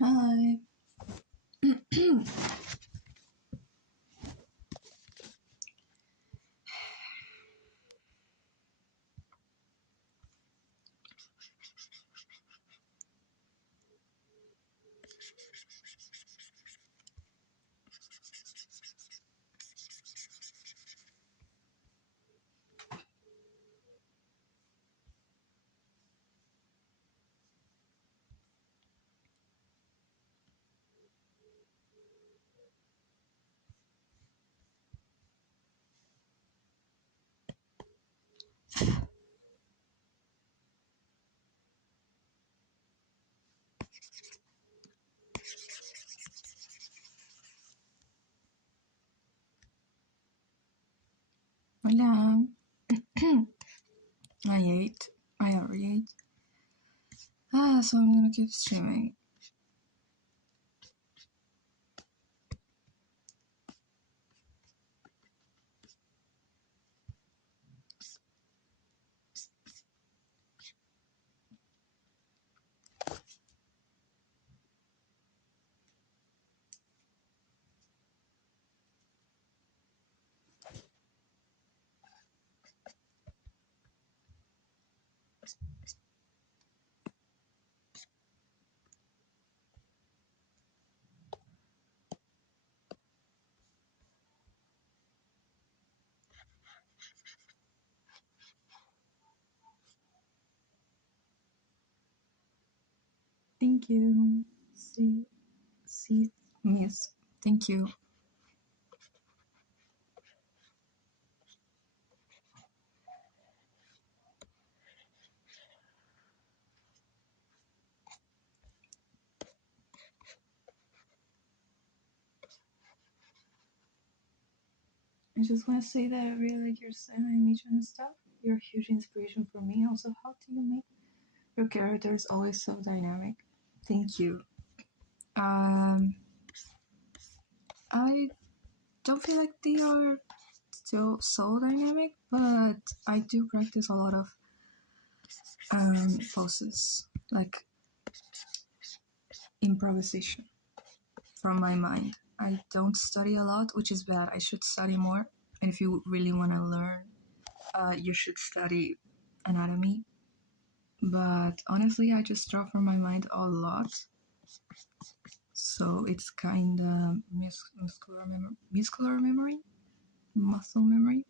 Hi. Hola. I ate. I already ate. So I'm gonna keep streaming. Thank you. See, miss. Thank you. I just want to say that I really like your style animation and stuff. You're a huge inspiration for me. Also, how do you make your characters always so dynamic? Thank you. I don't feel like they are still so dynamic, but I do practice a lot of poses, like improvisation from my mind. I don't study a lot, which is bad. I should study more. And if you really want to learn, you should study anatomy. But honestly, I just draw from my mind a lot. So it's kind of muscular memory, muscle memory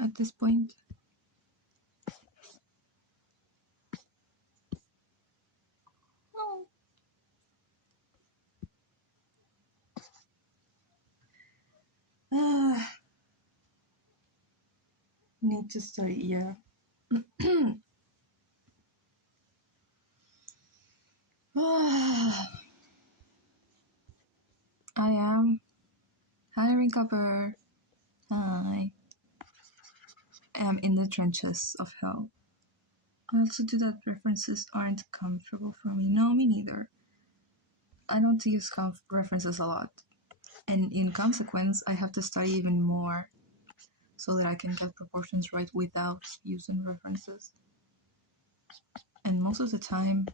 at this point. No. Need to study, yeah. I am. Hi, Ringcopper. Hi. I am in the trenches of hell. I also do that references aren't comfortable for me. No, me neither. I don't use references a lot. And in consequence, I have to study even more so that I can get proportions right without using references. And most of the time,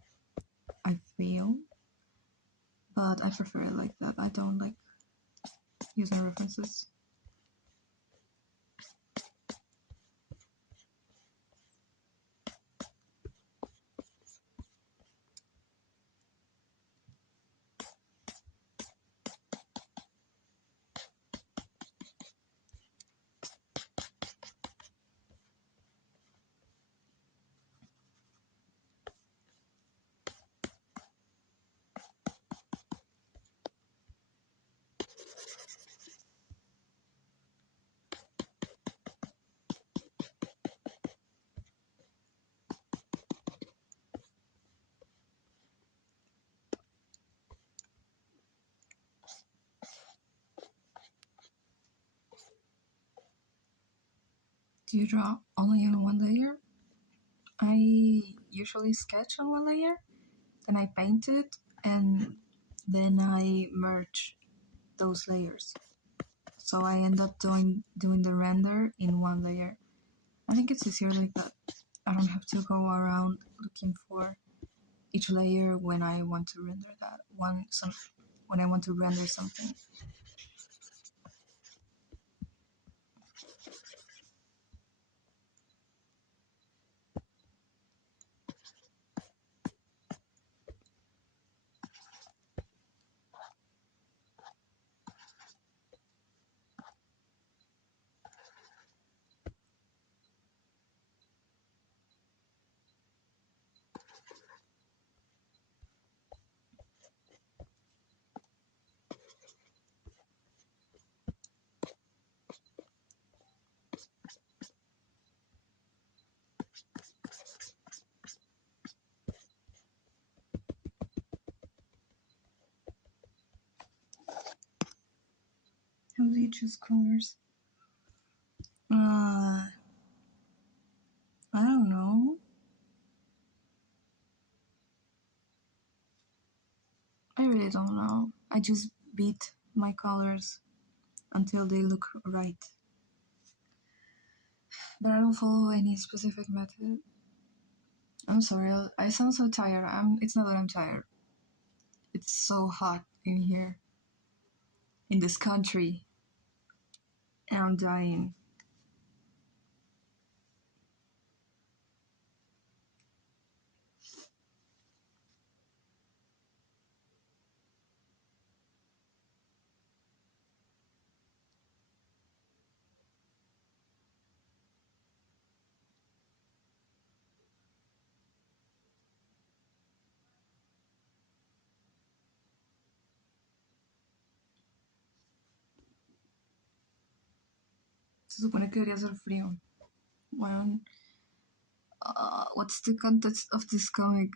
I fail. But I prefer it like that. I don't like using references. Do you draw only on one layer? I usually sketch on one layer, then I paint it, and then I merge those layers. So I end up doing the render in one layer. I think it's easier like that. I don't have to go around looking for each layer when I want to render that when I want to render something. How do you choose colors? I don't know. I really don't know. I just beat my colors until they look right. But I don't follow any specific method. I'm sorry, I sound so tired. It's not that I'm tired. It's so hot in here, in this country, and I'm dying. Se supone que debería ser frío. Bueno, what's the context of this comic?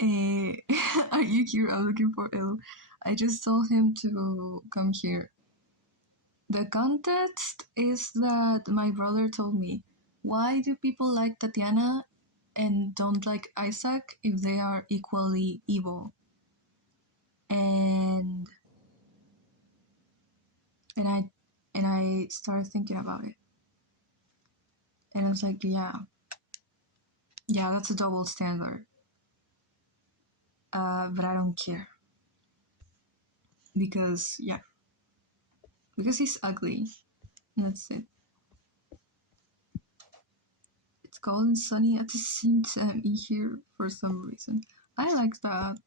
Are you here? I'm looking for Il. I just told him to come here. The context is that my brother told me, why do people like Tatiana and don't like Isaac if they are equally evil? And I started thinking about it. And I was like, yeah, that's a double standard. But I don't care. Because he's ugly. And that's it. It's cold and sunny at the same time in here for some reason. I like that.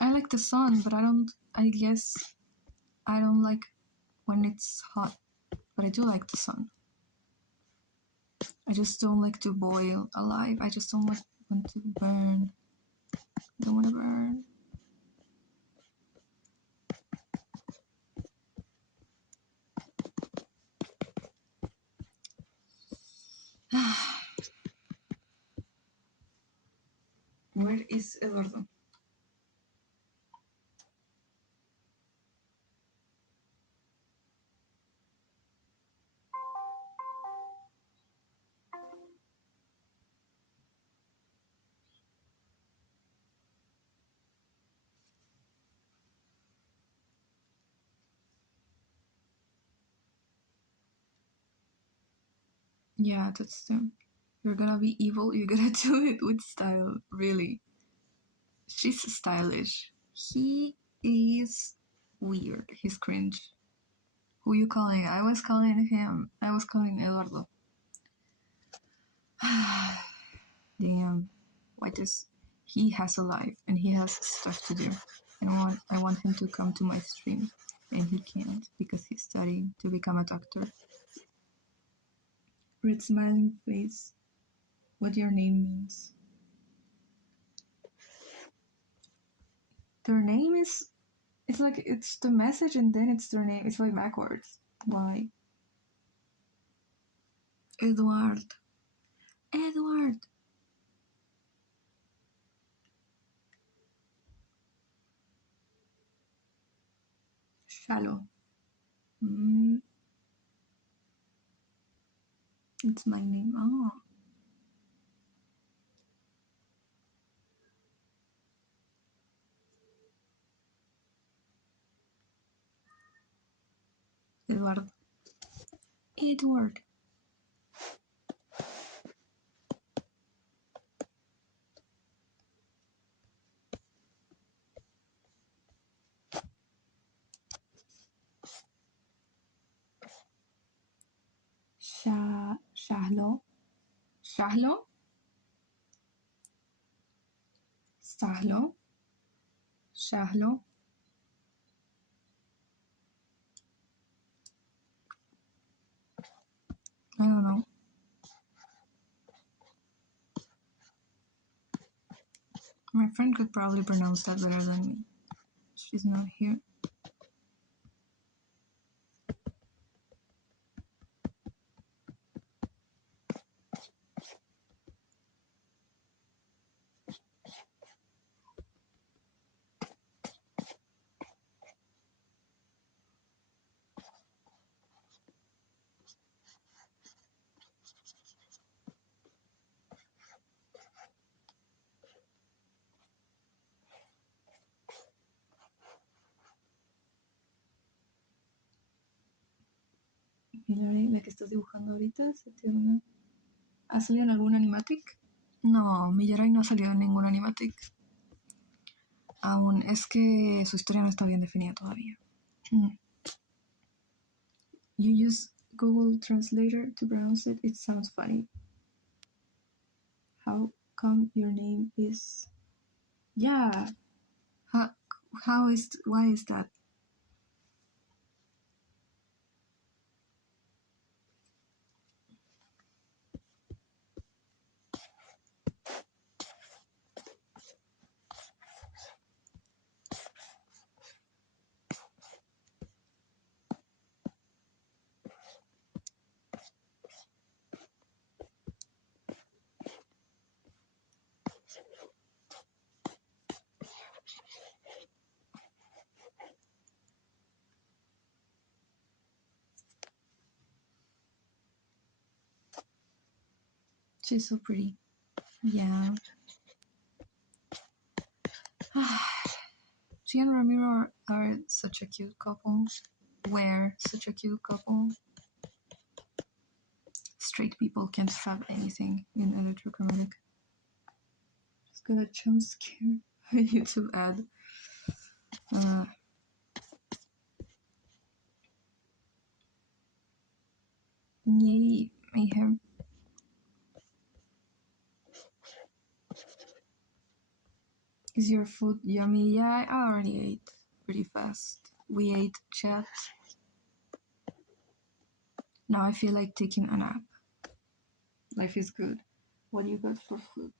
I like the sun, but I guess I don't like when it's hot. But I do like the sun. I just don't like to boil alive. I just don't want to burn. I don't want to burn. Where is Eduardo? Yeah, that's them. You're gonna be evil, you're gonna do it with style, really. She's stylish. He is weird. He's cringe. Who you calling? I was calling him. I was calling Eduardo. Damn. Why does he has a life and he has stuff to do? I want him to come to my stream, and he can't because he's studying to become a doctor. Red smiling face. What your name means. Their name is. It's like it's the message and then it's their name. It's like backwards. Why? Edward. Edward. Shallow. It's my name. Oh. Edward. Edward. Shahlo. Shahlo. Sahlo. Shahlo. I don't know. My friend could probably pronounce that better than me. She's not here. Hilary, la que estás dibujando ahorita, ¿ha salido en algún animatic? No, Millaray no ha salido en ningún animatic. Aún es que su historia no está bien definida todavía. You use Google Translator to pronounce it. It sounds funny. How come your name is... Yeah. Why is that? She's so pretty. Yeah. She and Ramiro are such a cute couple. We're such a cute couple. Straight people can't have anything in electrochromatic. Just got a jump scare. A YouTube ad. Yay, mayhem. Is your food yummy? Yeah, I already ate pretty fast. We ate chat. Now I feel like taking a nap. Life is good. What do you got for food?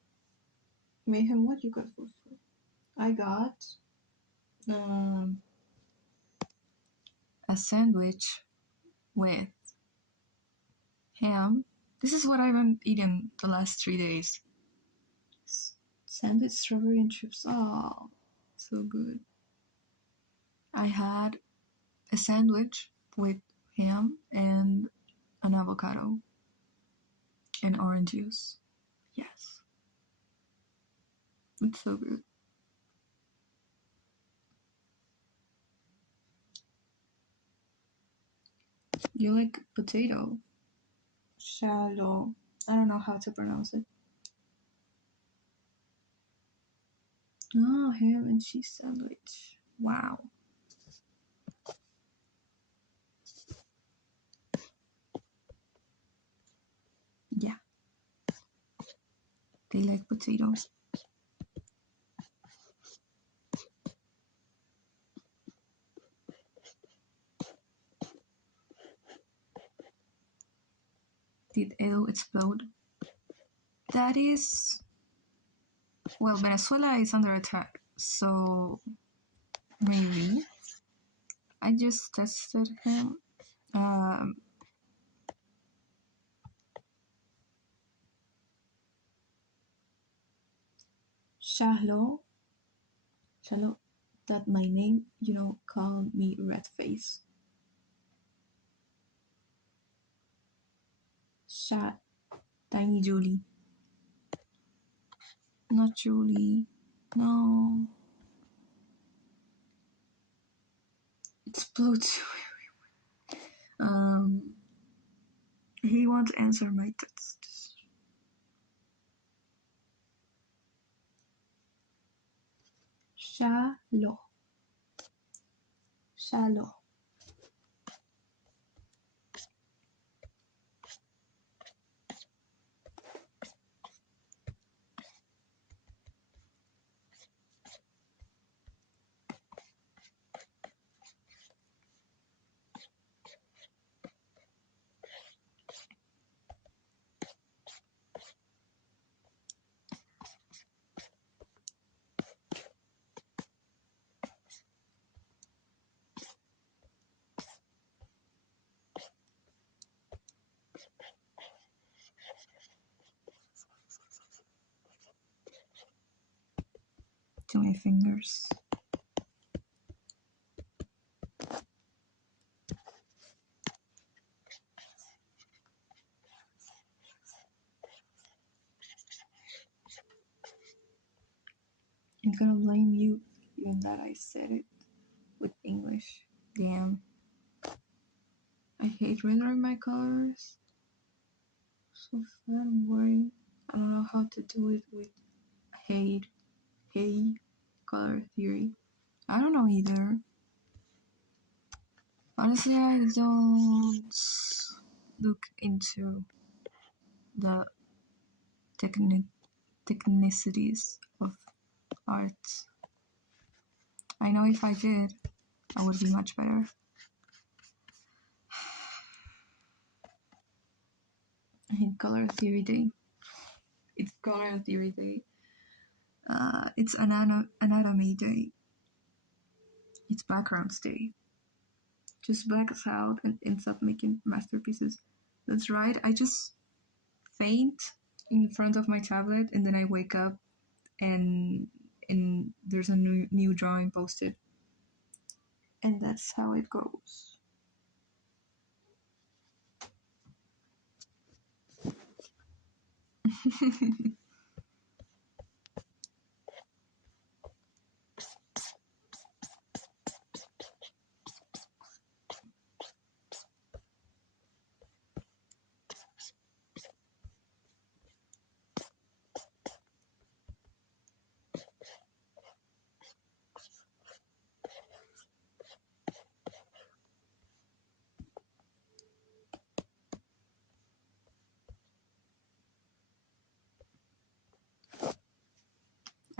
Mayhem, what you got for food? I got a sandwich with ham. This is what I've been eating the last 3 days. Sandwich, strawberry, and chips. Oh, so good. I had a sandwich with ham and an avocado and orange juice. Yes. It's so good. You like potato? Shallow. I don't know how to pronounce it. Oh, ham and cheese sandwich. Wow. Yeah. They like potatoes. Did Edo explode? That is... Well, Venezuela is under attack, so maybe. I just tested him. Shahlo, that my name, call me red face. Tiny Julie. Not Julie. No. It's Pluto. He won't answer my text. Shalo. to my fingers. I'm gonna blame you, even that I said it with English. Damn. I hate rendering my colors. So fat and boring. I don't know how to do it with hate color theory. I don't know either. Honestly, I don't look into the technicities of art. I know if I did, I would be much better. I hate color theory day. It's color theory day. It's anatomy day. It's backgrounds day. Just blacks out and ends up making masterpieces. That's right, I just faint in front of my tablet and then I wake up and there's a new drawing posted. And that's how it goes.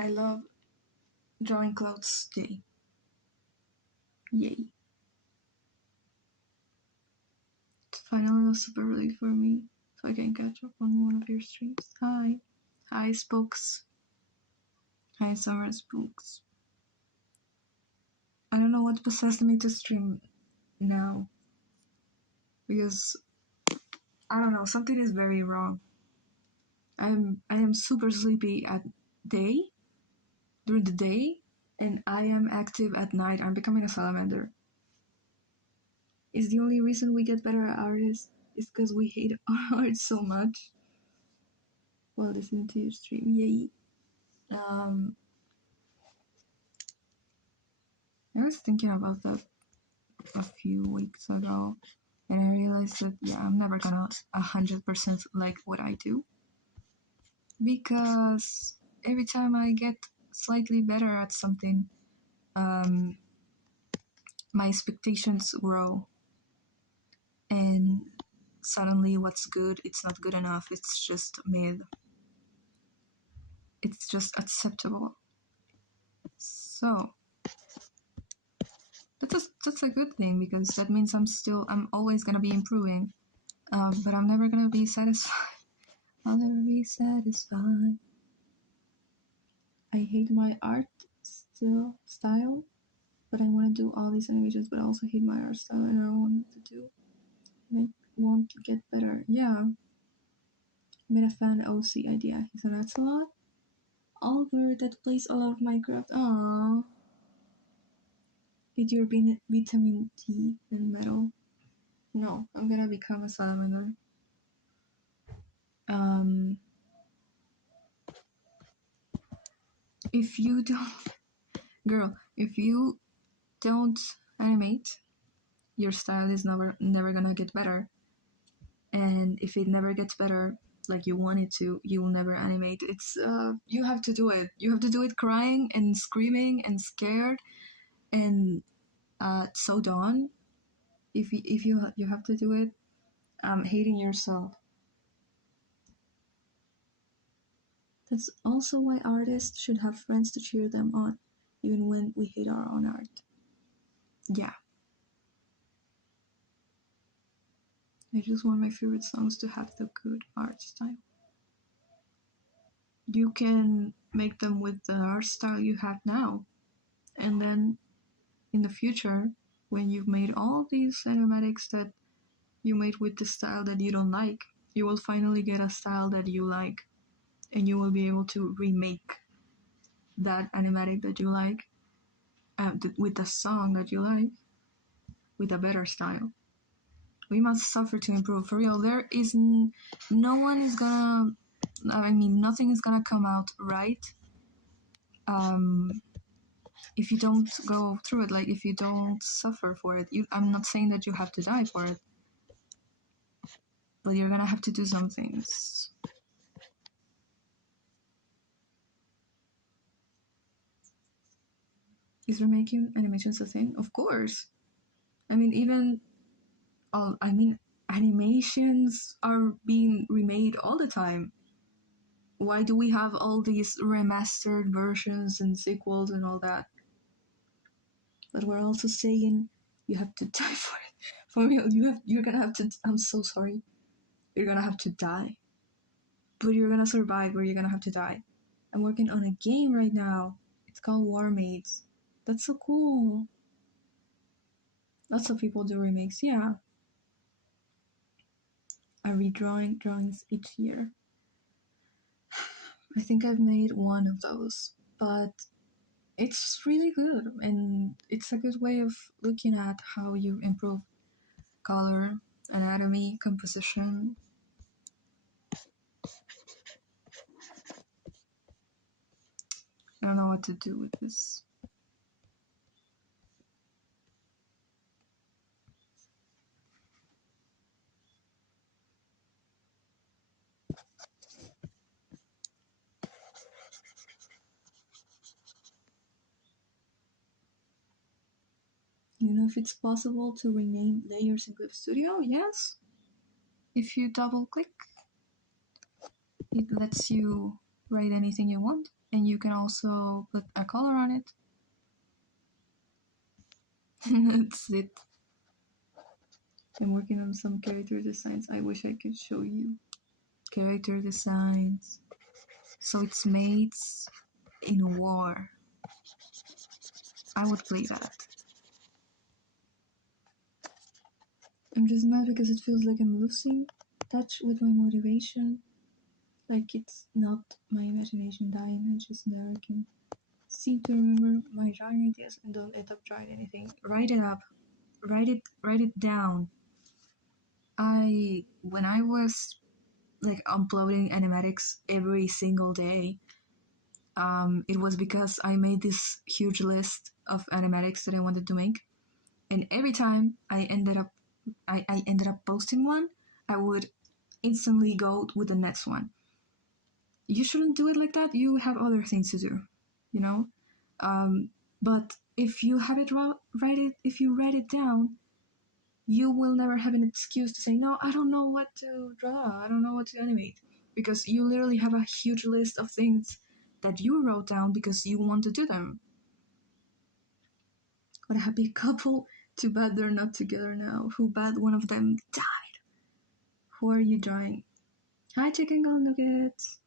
I love drawing clouds day. Yay. It's finally super early for me, so I can catch up on one of your streams. Hi. Hi, Spokes. Hi, Summer Spokes. I don't know what possessed me to stream now. Because, I don't know, something is very wrong. I am super sleepy at during the day, and I am active at night. I'm becoming a salamander. Is the only reason we get better at artists is because we hate our art so much while listening to your stream. Yay. I was thinking about that a few weeks ago, and I realized that, yeah, I'm never gonna 100% like what I do, because every time I get slightly better at something, my expectations grow, and suddenly what's good, it's not good enough, it's just mid, it's just acceptable. So that's a good thing, because that means I'm always gonna be improving, but I'm never gonna be satisfied. I'll never be satisfied. I hate my art style, but I want to do all these animations, but I also hate my art style, and I don't want to do. I want to get better. Yeah. Made a fan OC idea. He's an Axolot. Albert that plays a lot of Minecraft. Aww. Get your vitamin D and metal. No, I'm gonna become a salamander. If you don't, girl, if you don't animate, your style is never gonna get better. And if it never gets better like you want it to, you will never animate. It's you have to do it. You have to do it crying and screaming and scared and so done. If you have to do it, hating yourself. That's also why artists should have friends to cheer them on, even when we hate our own art. Yeah. I just want my favorite songs to have the good art style. You can make them with the art style you have now, and then in the future, when you've made all these cinematics that you made with the style that you don't like, you will finally get a style that you like, and you will be able to remake that animatic that you like, with the song that you like, with a better style. We must suffer to improve. For real, there is no one is gonna. I mean, nothing is gonna come out right. If you don't go through it, like if you don't suffer for it. I'm not saying that you have to die for it, but you're gonna have to do some things. Is remaking animations a thing? Of course. I mean, animations are being remade all the time. Why do we have all these remastered versions and sequels and all that? But we're also saying you have to die for it. For real, you're gonna have to. I'm so sorry. You're gonna have to die, but you're gonna survive, or you're gonna have to die. I'm working on a game right now. It's called War Maids. That's so cool. Lots of people do remakes. Yeah. I redrawing drawings each year. I think I've made one of those, but it's really good, and it's a good way of looking at how you improve color, anatomy, composition. I don't know what to do with this. You know if it's possible to rename layers in Clip Studio? Yes. If you double click, it lets you write anything you want, and you can also put a color on it. That's it. I'm working on some character designs. I wish I could show you. Character designs. So it's mates in war. I would play that. I'm just mad because it feels like I'm losing touch with my motivation. Like it's not my imagination dying, I just never can seem to remember my drawing ideas and don't end up drawing anything. Write it up. Write it down. When I was like uploading animatics every single day, it was because I made this huge list of animatics that I wanted to make, and every time I ended up posting one, I would instantly go with the next one. You shouldn't do it like that. You have other things to do, you know. But if you have it if you write it down, you will never have an excuse to say, no, I don't know what to draw, I don't know what to animate, because you literally have a huge list of things that you wrote down because you want to do them. What a happy couple. Too bad they're not together now. Who bad one of them died. Who are you drawing? Hi, Chicken Gold Nuggets.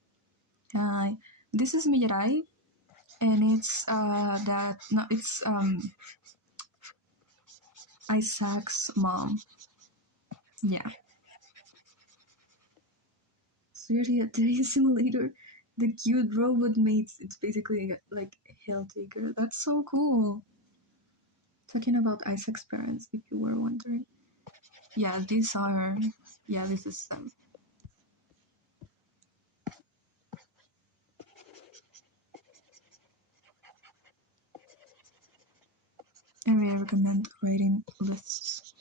Hi. This is Miyarai, and it's Isaac's mom. Yeah. Seriously, a dating simulator. The cute robot mates. It's basically like Helltaker. That's so cool. Talking about Isaac's parents, if you were wondering. Yeah, this is them. I really recommend writing lists.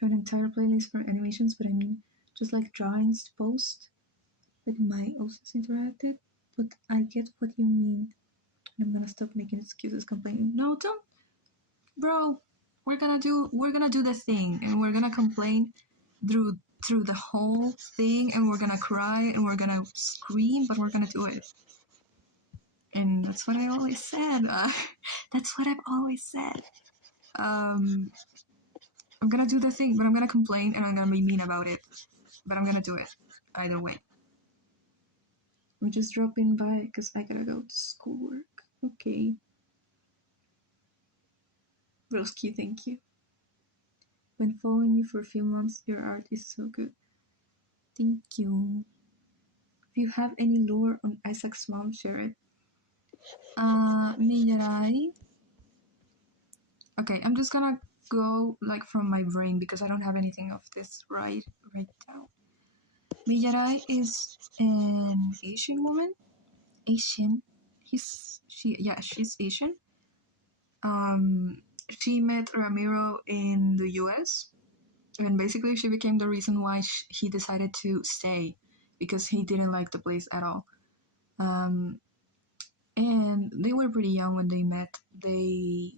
I have an entire playlist for animations, but I mean just like drawings to post. Like my OCS interacted, but I get what you mean. I'm gonna stop making excuses, complaining. No, don't, bro. We're gonna do the thing, and we're gonna complain through the whole thing, and we're gonna cry and we're gonna scream, but we're gonna do it. And that's what I always said. That's what I've always said. I'm gonna do the thing, but I'm gonna complain and I'm gonna be mean about it. But I'm gonna do it either way. I'm just dropping by because I gotta go to schoolwork. Okay. Broski, thank you. Been following you for a few months. Your art is so good. Thank you. If you have any lore on Isaac's mom, share it. Miyarai. Okay, I'm just gonna go like from my brain because I don't have anything of this right down. Miyarai is an Asian woman. Asian. She's Asian. She met Ramiro in the US, and basically she became the reason why he decided to stay because he didn't like the place at all. And they were pretty young when they met. They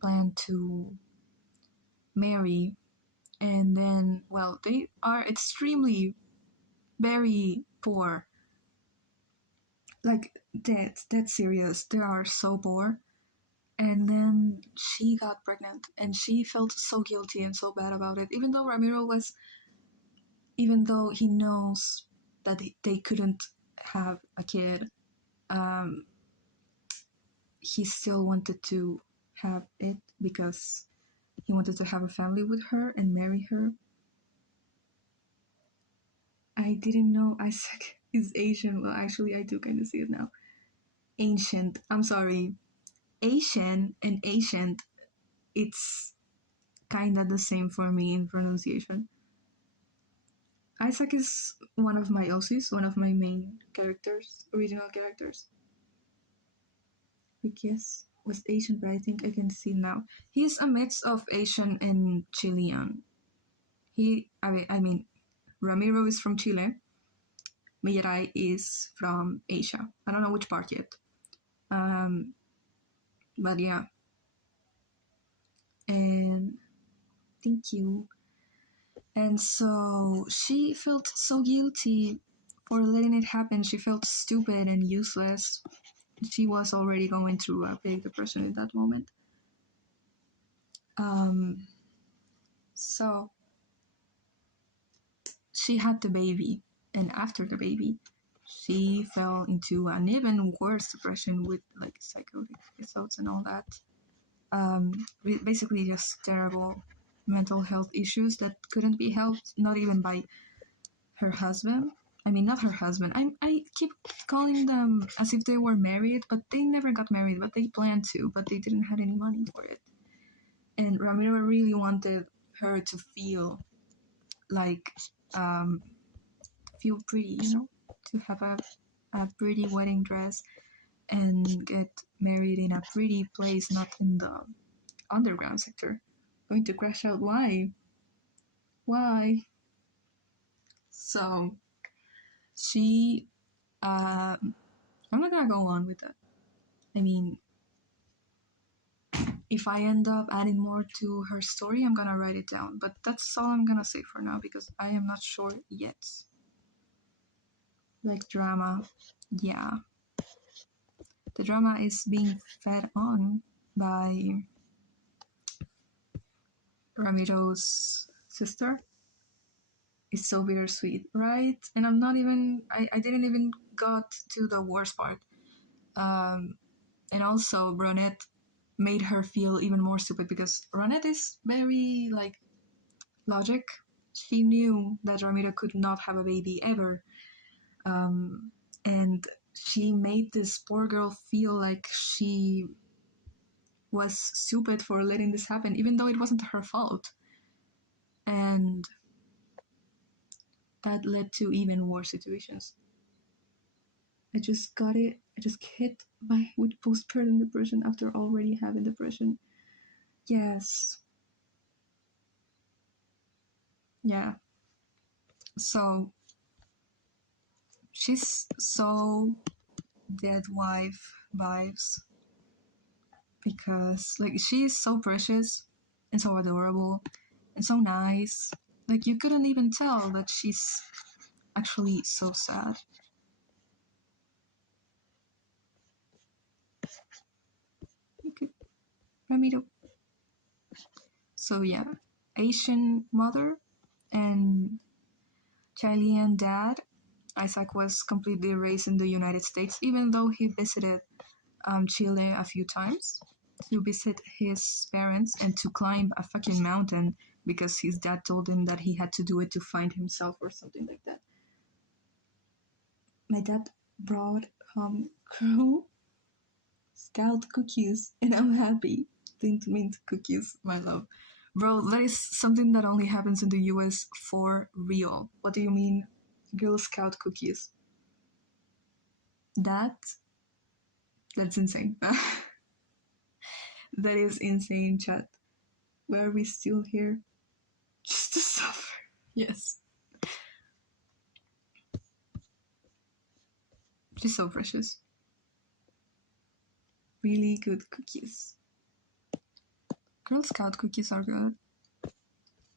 planned to marry, and then, well, they are extremely very poor. Like, dead serious. They are so poor. And then she got pregnant, and she felt so guilty and so bad about it. Even though he knows that they couldn't have a kid, he still wanted to have it because he wanted to have a family with her and marry her. I didn't know Isaac is Asian. Well, actually, I do kind of see it now. Ancient. I'm sorry. Asian and ancient, it's kind of the same for me in pronunciation. Isaac is one of my OCs, one of my main characters, original characters. I guess was Asian, but I think I can see now. He's a mix of Asian and Chilean. I mean, Ramiro is from Chile. Miyarai is from Asia. I don't know which part yet. But yeah. And thank you. And so she felt so guilty for letting it happen. She felt stupid and useless. She was already going through a big depression in that moment. So she had the baby, and after the baby, she fell into an even worse depression with like psychotic episodes and all that. Basically, just terrible mental health issues that couldn't be helped, not even by her husband. I mean, not her husband. I keep calling them as if they were married, but they never got married, but they planned to, but they didn't have any money for it. And Ramiro really wanted her to feel like, feel pretty, to have a pretty wedding dress and get married in a pretty place, not in the underground sector. Going to crash out. Why? So she I'm not gonna go on with that. I mean, if I end up adding more to her story, I'm gonna write it down, but that's all I'm gonna say for now because I am not sure yet. Like drama, yeah, the drama is being fed on by Ramiro's sister. It's so bittersweet, right? And I'm not even, I didn't even got to the worst part. And also, Ronette made her feel even more stupid because Ronette is very, like, logic. She knew that Ramiro could not have a baby ever. And she made this poor girl feel like she was stupid for letting this happen, even though it wasn't her fault. And that led to even worse situations. I just got it. I just hit with postpartum depression after already having depression. Yes. Yeah. So she's so dead wife vibes because like she's so precious and so adorable and so nice. Like you couldn't even tell that she's actually so sad. Ramiro. So yeah, Asian mother and Chilean dad. Isaac was completely raised in the United States, even though he visited Chile a few times to visit his parents and to climb a fucking mountain because his dad told him that he had to do it to find himself or something like that. My dad brought home crew. Scout cookies, and I'm happy. Mint cookies, my love. Bro, that is something that only happens in the US for real. What do you mean, Girl Scout cookies? That's insane. That is insane, chat. Why are we still here? Just to suffer. Yes. She's so precious. Really good cookies. Girl Scout cookies are good.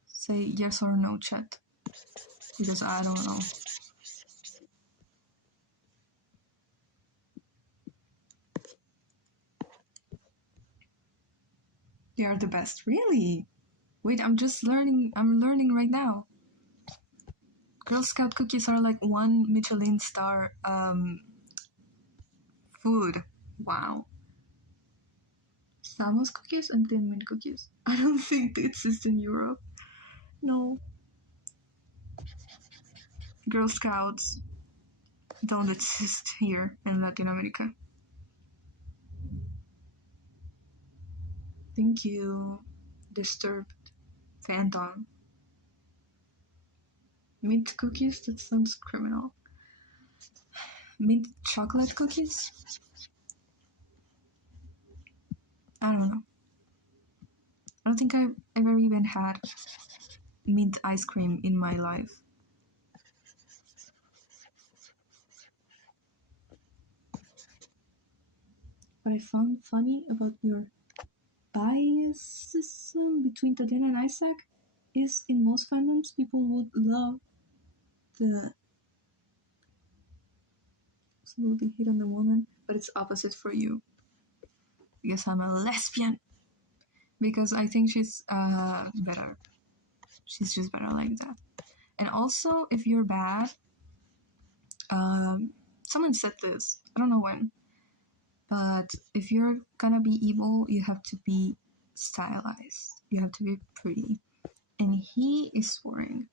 Say yes or no, chat. Because I don't know. They are the best. Really? Wait, I'm learning right now. Girl Scout cookies are like 1 Michelin star food. Wow. Samos cookies and Thin Mint cookies. I don't think they exist in Europe. No. Girl Scouts don't exist here in Latin America. Thank you, Disturbed Phantom. Mint cookies? That sounds criminal. Mint chocolate cookies? I don't know. I don't think I've ever even had mint ice cream in my life. What I found funny about your bias between Tatiana and Isaac is in most fandoms people would love the absolutely hit on the woman, but it's opposite for you. Because I'm a lesbian. Because I think she's better. She's just better like that. And also, if you're bad, someone said this, I don't know when, but if you're gonna be evil, you have to be stylized. You have to be pretty. And he is wearing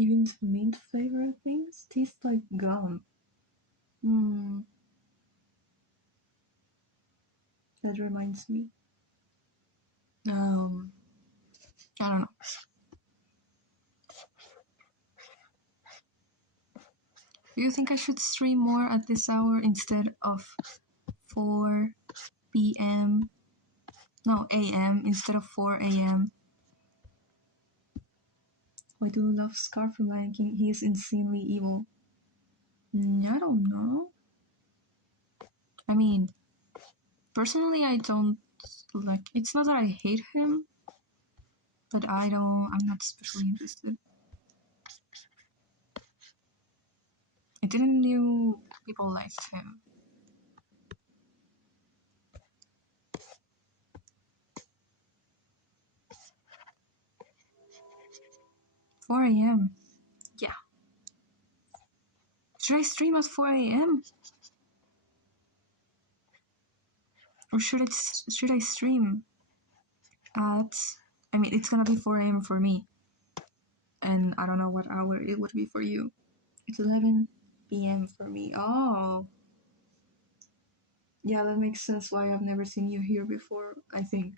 even the mint flavor things taste like gum. That reminds me. I don't know. Do you think I should stream more at this hour instead of 4 p.m.? No, a.m. instead of 4 a.m. Why do you love Scar from Lion King? He is insanely evil. I don't know. I mean, personally, I don't like. It's not that I hate him, but I'm not especially interested. I didn't knew people liked him. Four a.m. Yeah. Should I stream at 4 a.m.? Or should I stream at... I mean, it's gonna be 4 a.m. for me. And I don't know what hour it would be for you. It's 11 p.m. for me. Oh. Yeah, that makes sense why I've never seen you here before, I think.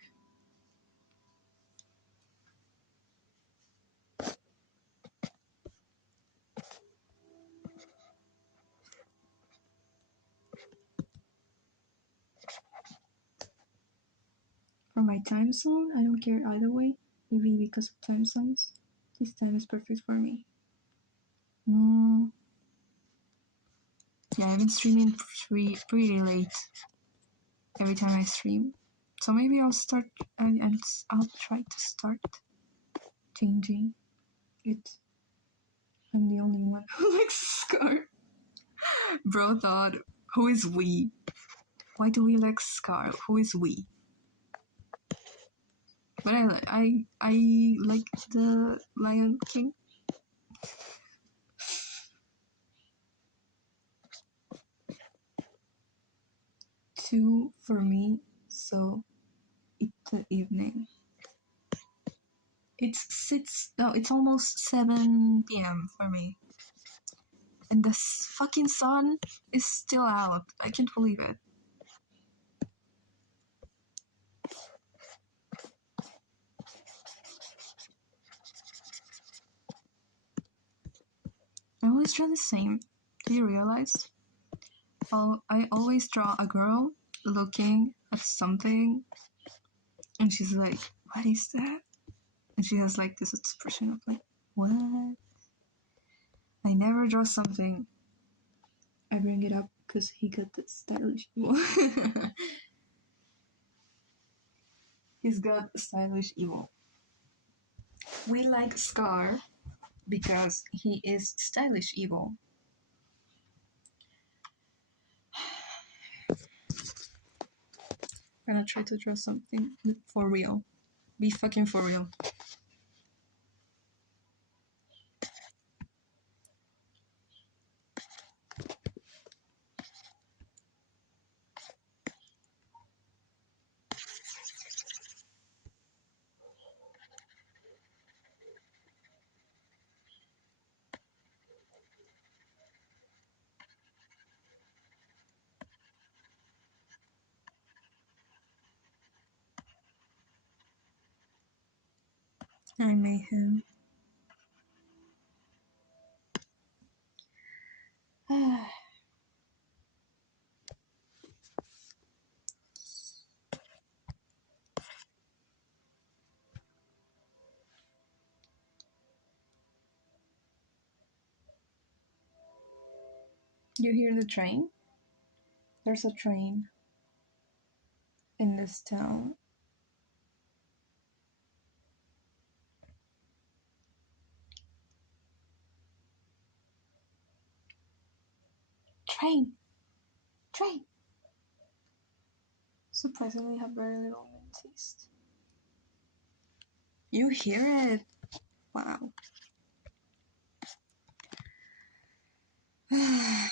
For my time zone, I don't care either way. Maybe because of time zones. This time is perfect for me. Yeah, I've been streaming pretty late every time I stream. So maybe I'll start, I'll try to start changing it. I'm the only one who likes Scar. Bro thought, who is we? Why do we like Scar? Who is we? But I like the Lion King. Two for me, so it's the evening. It's almost 7 p.m. for me. And the fucking sun is still out. I can't believe it. I always draw the same. Do you realize? I always draw a girl looking at something, and she's like, "What is that?" And she has like this expression of like, "What?" I never draw something. I bring it up because he got the stylish evil. He's got stylish evil. We like Scar because he is stylish evil. I'm gonna try to draw something for real. Be fucking for real. I made him. You hear the train? There's a train in this town. Train! Train! Surprisingly, have very little mint taste. You hear it? Wow. I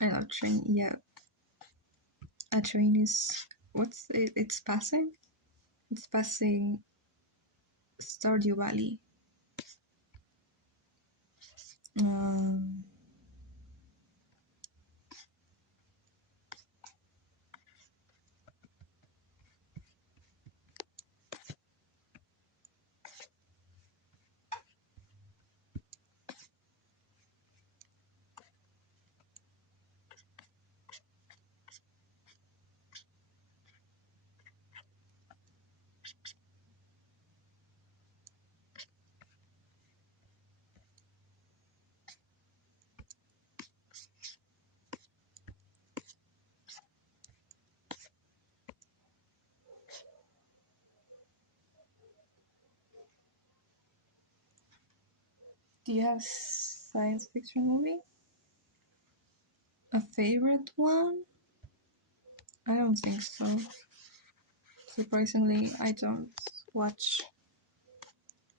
love train. Yeah. A train is. What's it? It's passing? It's passing Stardew Valley. Um, do you have science fiction movie? A favorite one? I don't think so. Surprisingly, I don't watch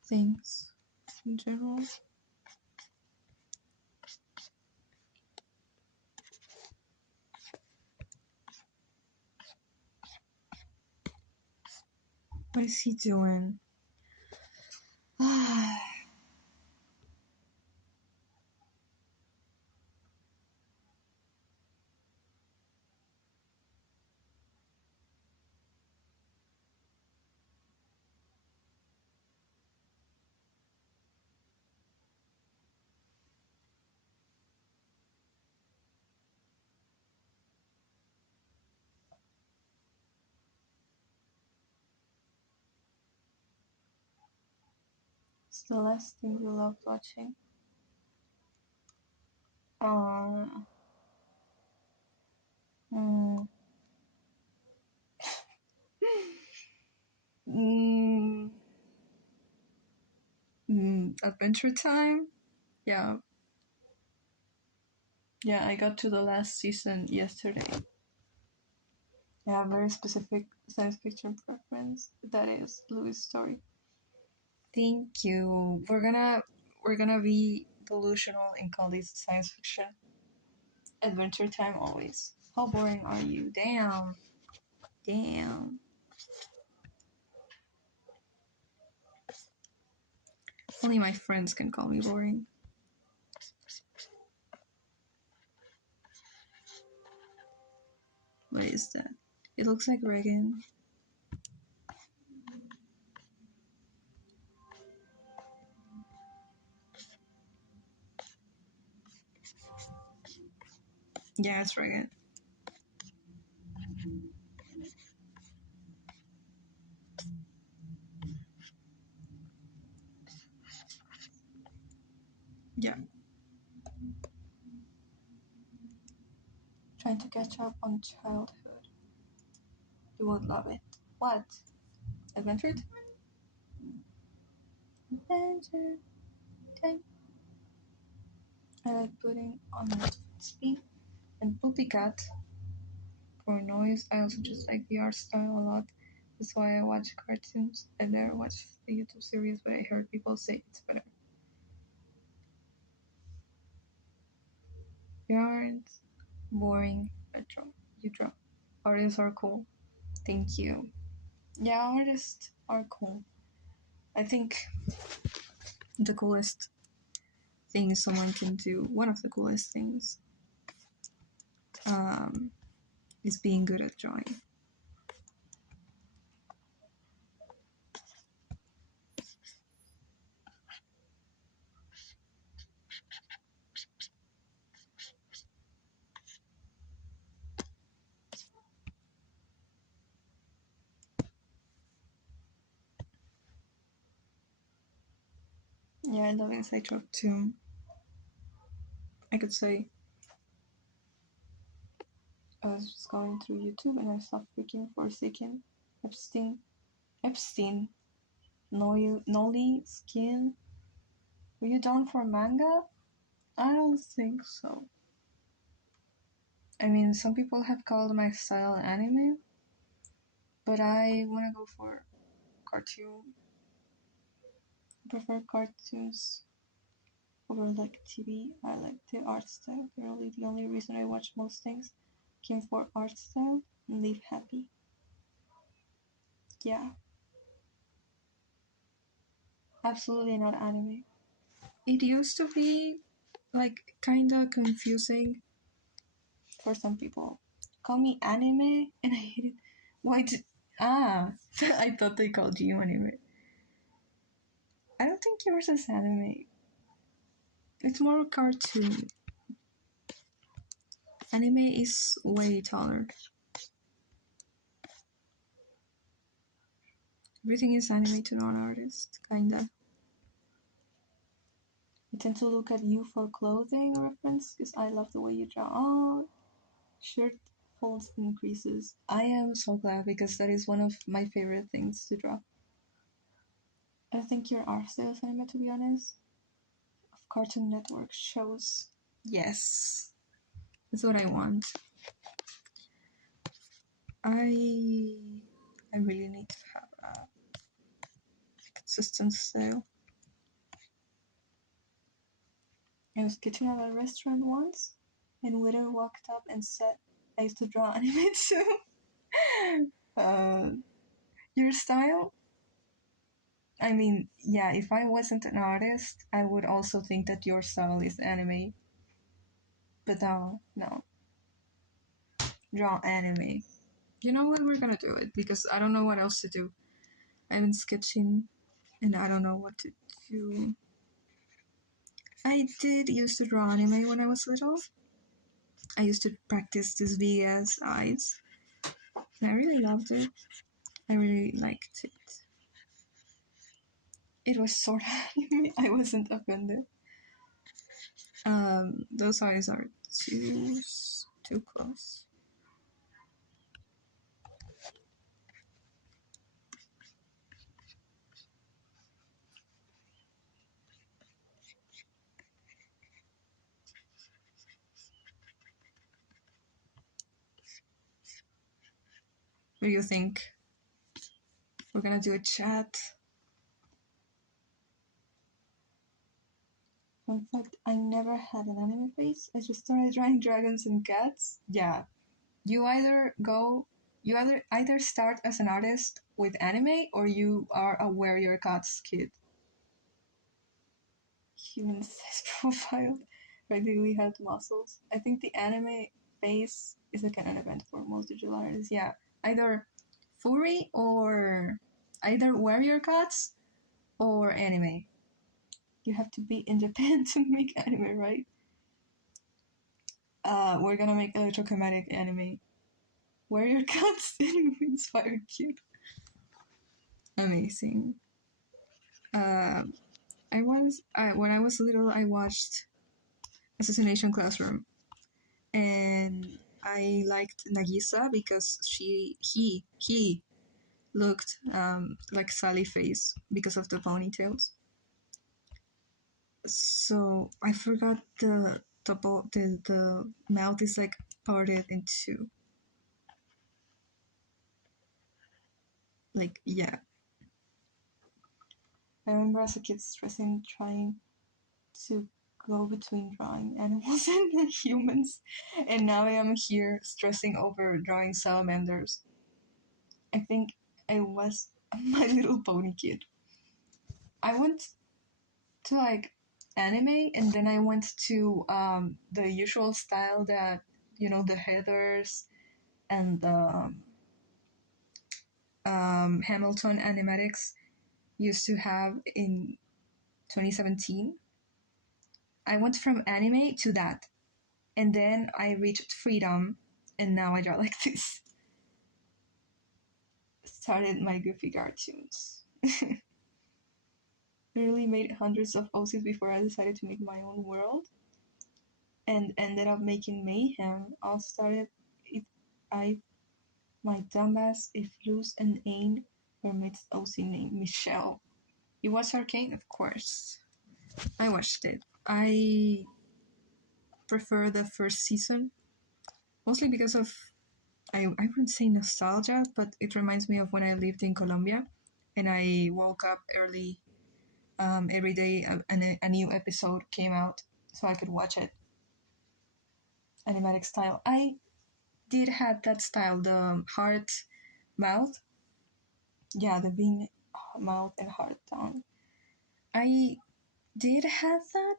things in general. What is he doing? It's the last thing we loved watching. Mm, Adventure Time? Yeah. Yeah, I got to the last season yesterday. I have a very specific science fiction preference. That is Louis' story. Thank you. We're gonna be delusional and call this science fiction. Adventure time always. How boring are you? Damn. Damn. Only my friends can call me boring. What is that? It looks like Reagan. Yeah, it's Reagan. Yeah. Trying to catch up on childhood. You would love it. What? Adventure time? Adventure time. I like putting on speed and Poopy Cat for noise. I also just like the art style a lot. That's why I watch cartoons. I've never watched the YouTube series, but I heard people say it's better. You aren't boring. You draw. Artists are cool. Thank you. Yeah, artists are cool. I think the coolest thing someone can do, one of the coolest things, is being good at drawing. Yeah, I love Inside Job too. I could say I was just going through YouTube and I stopped freaking forsaken. Epstein, Nolly, Skin. Were you down for manga? I don't think so. I mean, some people have called my style anime, but I want to go for cartoon. I prefer cartoons over like TV. I like the art style. Really, the only reason I watch most things came for art style and live happy. Yeah, absolutely not anime. It used to be like kinda confusing for some people. Call me anime and I hate it. Why did I thought they called you anime. I don't think yours is anime. It's more cartoon. Anime is way taller. Everything is anime to non-artist, kinda. I tend to look at you for clothing reference because I love the way you draw. Oh, shirt folds increases. I am so glad because that is one of my favorite things to draw. I think your art style is anime, to be honest. Of Cartoon Network shows. Yes, that's what I want. I really need to have a consistent style. I was kitchen at a restaurant once, and waiter walked up and said, "I used to draw anime too." Your style? I mean, yeah, if I wasn't an artist, I would also think that your style is anime. But no. Draw anime. You know what? We're gonna do it because I don't know what else to do. I've been sketching and I don't know what to do. I did used to draw anime when I was little. I used to practice this VS eyes. And I really loved it. I really liked it. It was sort of anime. I wasn't offended. Those eyes are too close. What do you think? We're gonna do a chat. In fact, I never had an anime face. I just started drawing dragons and cats. Yeah. You either start as an artist with anime or you are a warrior cats kid. Human size profile. Practically had muscles. I think the anime face is like an event for most digital artists. Yeah. Either furry or either warrior cats or anime. You have to be in Japan to make anime, right? We're gonna make electrochromatic anime. Warrior cats inspired cute. Amazing. When I was little, I watched Assassination Classroom, and I liked Nagisa because he looked like Sally Face because of the ponytails. So I forgot the mouth is like parted in two. Like, yeah. I remember as a kid stressing trying to go between drawing animals and humans, and now I am here stressing over drawing salamanders. I think I was My Little Pony kid. I went to like anime, and then I went to the usual style that the Heathers and the Hamilton animatics used to have in 2017. I went from anime to that, and then I reached freedom, and now I draw like this. Started my goofy cartoons. Really made hundreds of OCs before I decided to make my own world, and ended up making Mayhem. All started it. My dumbass if Luz and Ain were mixed OC named Michelle. You watched Arcane? Of course. I watched it. I prefer the first season, mostly because of I wouldn't say nostalgia, but it reminds me of when I lived in Colombia and I woke up early every day and a new episode came out so I could watch it. Animatic style. I did have that style, the heart mouth. Yeah, the being mouth and heart tongue. I did have that,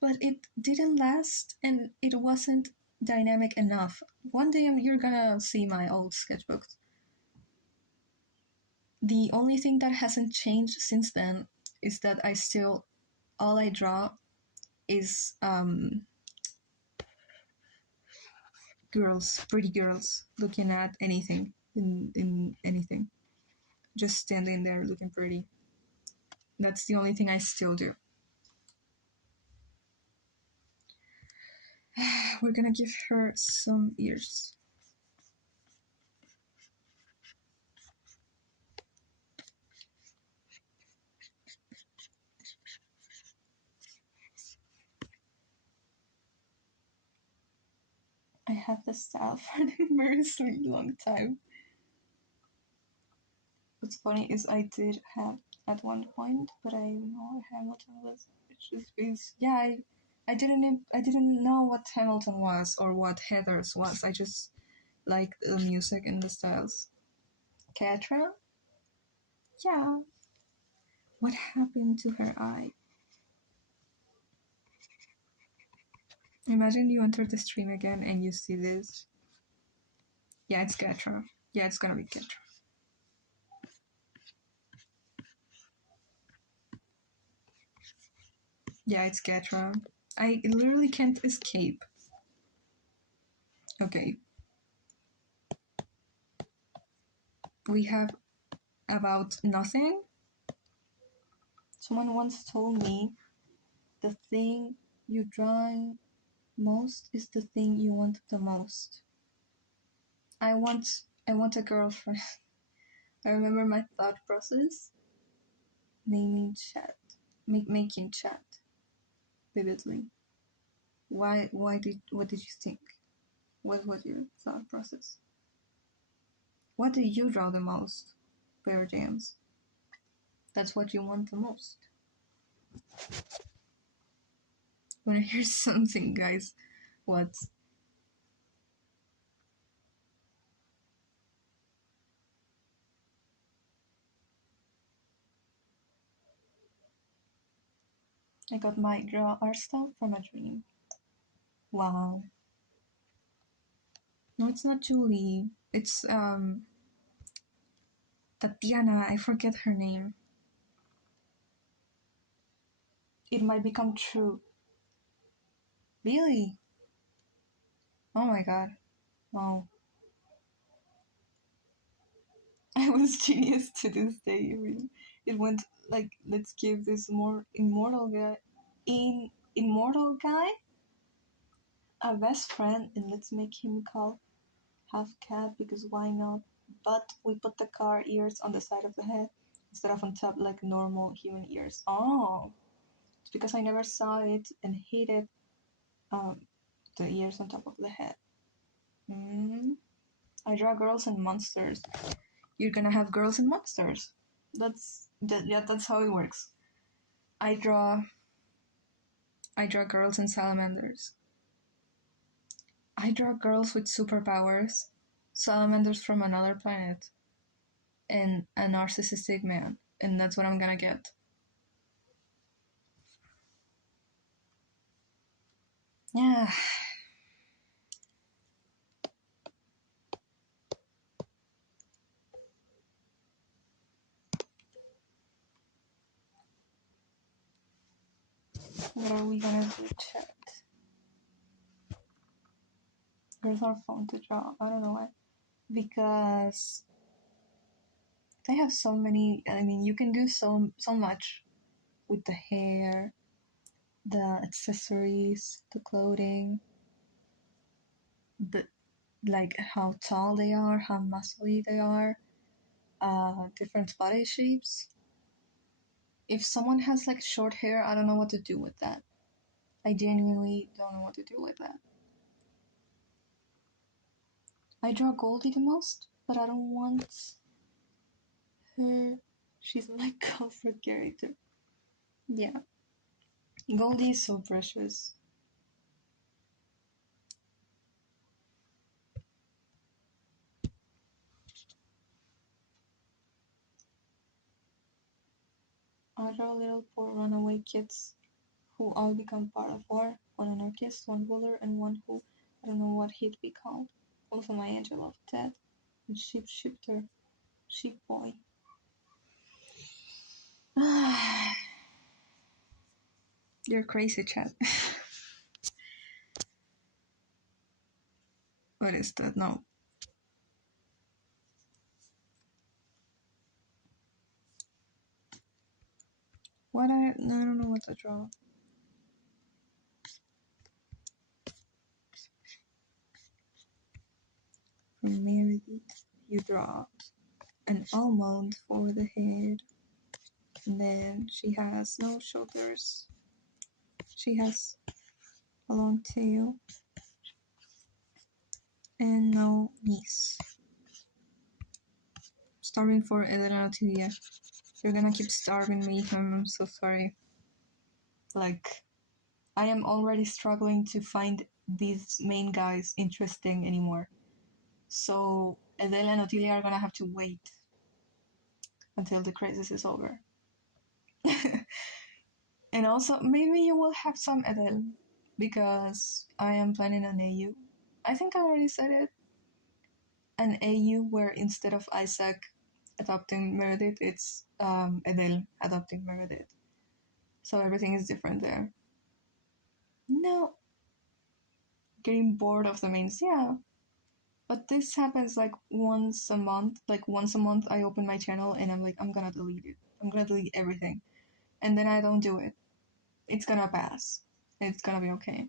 but it didn't last and it wasn't dynamic enough. One day you're gonna see my old sketchbooks. The only thing that hasn't changed since then is that all I draw is girls, pretty girls, looking at anything, in anything. Just standing there looking pretty. That's the only thing I still do. We're gonna give her some ears. I had this style for a very long time. What's funny is I did have at one point, but I know Hamilton was I didn't know what Hamilton was or what Heathers was. I just liked the music and the styles. Catra? Yeah. What happened to her eye? Imagine you enter the stream again and you see this. Yeah, it's Catra. Yeah, it's gonna be Catra. Yeah, it's Catra. I literally can't escape. Okay. We have about nothing. Someone once told me the thing you draw most is the thing you want the most. I want a girlfriend. I remember my thought process. Naming chat. Making chat. Vividly. What did you think? What was your thought process? What do you draw the most, Bear James? That's what you want the most. Wanna hear something, guys? What? I got my draw art style from a dream. Wow. No, it's not Julie. It's Tatiana. I forget her name. It might become true. Really? Oh my god. Wow. I was genius to this day. Really. It went like, let's give this more immortal guy a best friend, and let's make him call half cat, because why not? But we put the car ears on the side of the head instead of on top like normal human ears. Oh, it's because I never saw it and hated the ears on top of the head. I draw girls and monsters. You're gonna have girls and monsters. That's how it works. I draw girls and salamanders. I draw girls with superpowers, salamanders from another planet, and a narcissistic man, and that's what I'm gonna get. Yeah. What are we gonna do, chat? Girls are fun to draw. I don't know why. Because they have so many. I mean, you can do so much with the hair, the accessories, the clothing, the like how tall they are, how muscly they are, different body shapes. If someone has like short hair, I don't know what to do with that. I genuinely don't know what to do with that. I draw Goldie the most, but I don't want her. She's my comfort character. Yeah. Goldie is so precious. I draw little poor runaway kids who all become part of war. One anarchist, one ruler, and one who I don't know what he'd be called. Also my angel of death and shifter, sheep boy. You're crazy, chat. What is that? No. I don't know what to draw. From Meredith, you draw an almond for the head. And then she has no shoulders. She has a long tail. And no knees. Starving for Elena Tidia. You're gonna keep starving me. I'm so sorry. Like, I am already struggling to find these main guys interesting anymore. So Adele and Otilia are gonna have to wait until the crisis is over. And also, maybe you will have some Adele, because I am planning an AU. I think I already said it. An AU where instead of Isaac adopting Meredith, it's Adele adopting Meredith. So everything is different there. No. Getting bored of the mains, yeah. But this happens like once a month. Like once a month I open my channel and I'm like, I'm gonna delete it. I'm gonna delete everything. And then I don't do it. It's gonna pass. It's gonna be okay.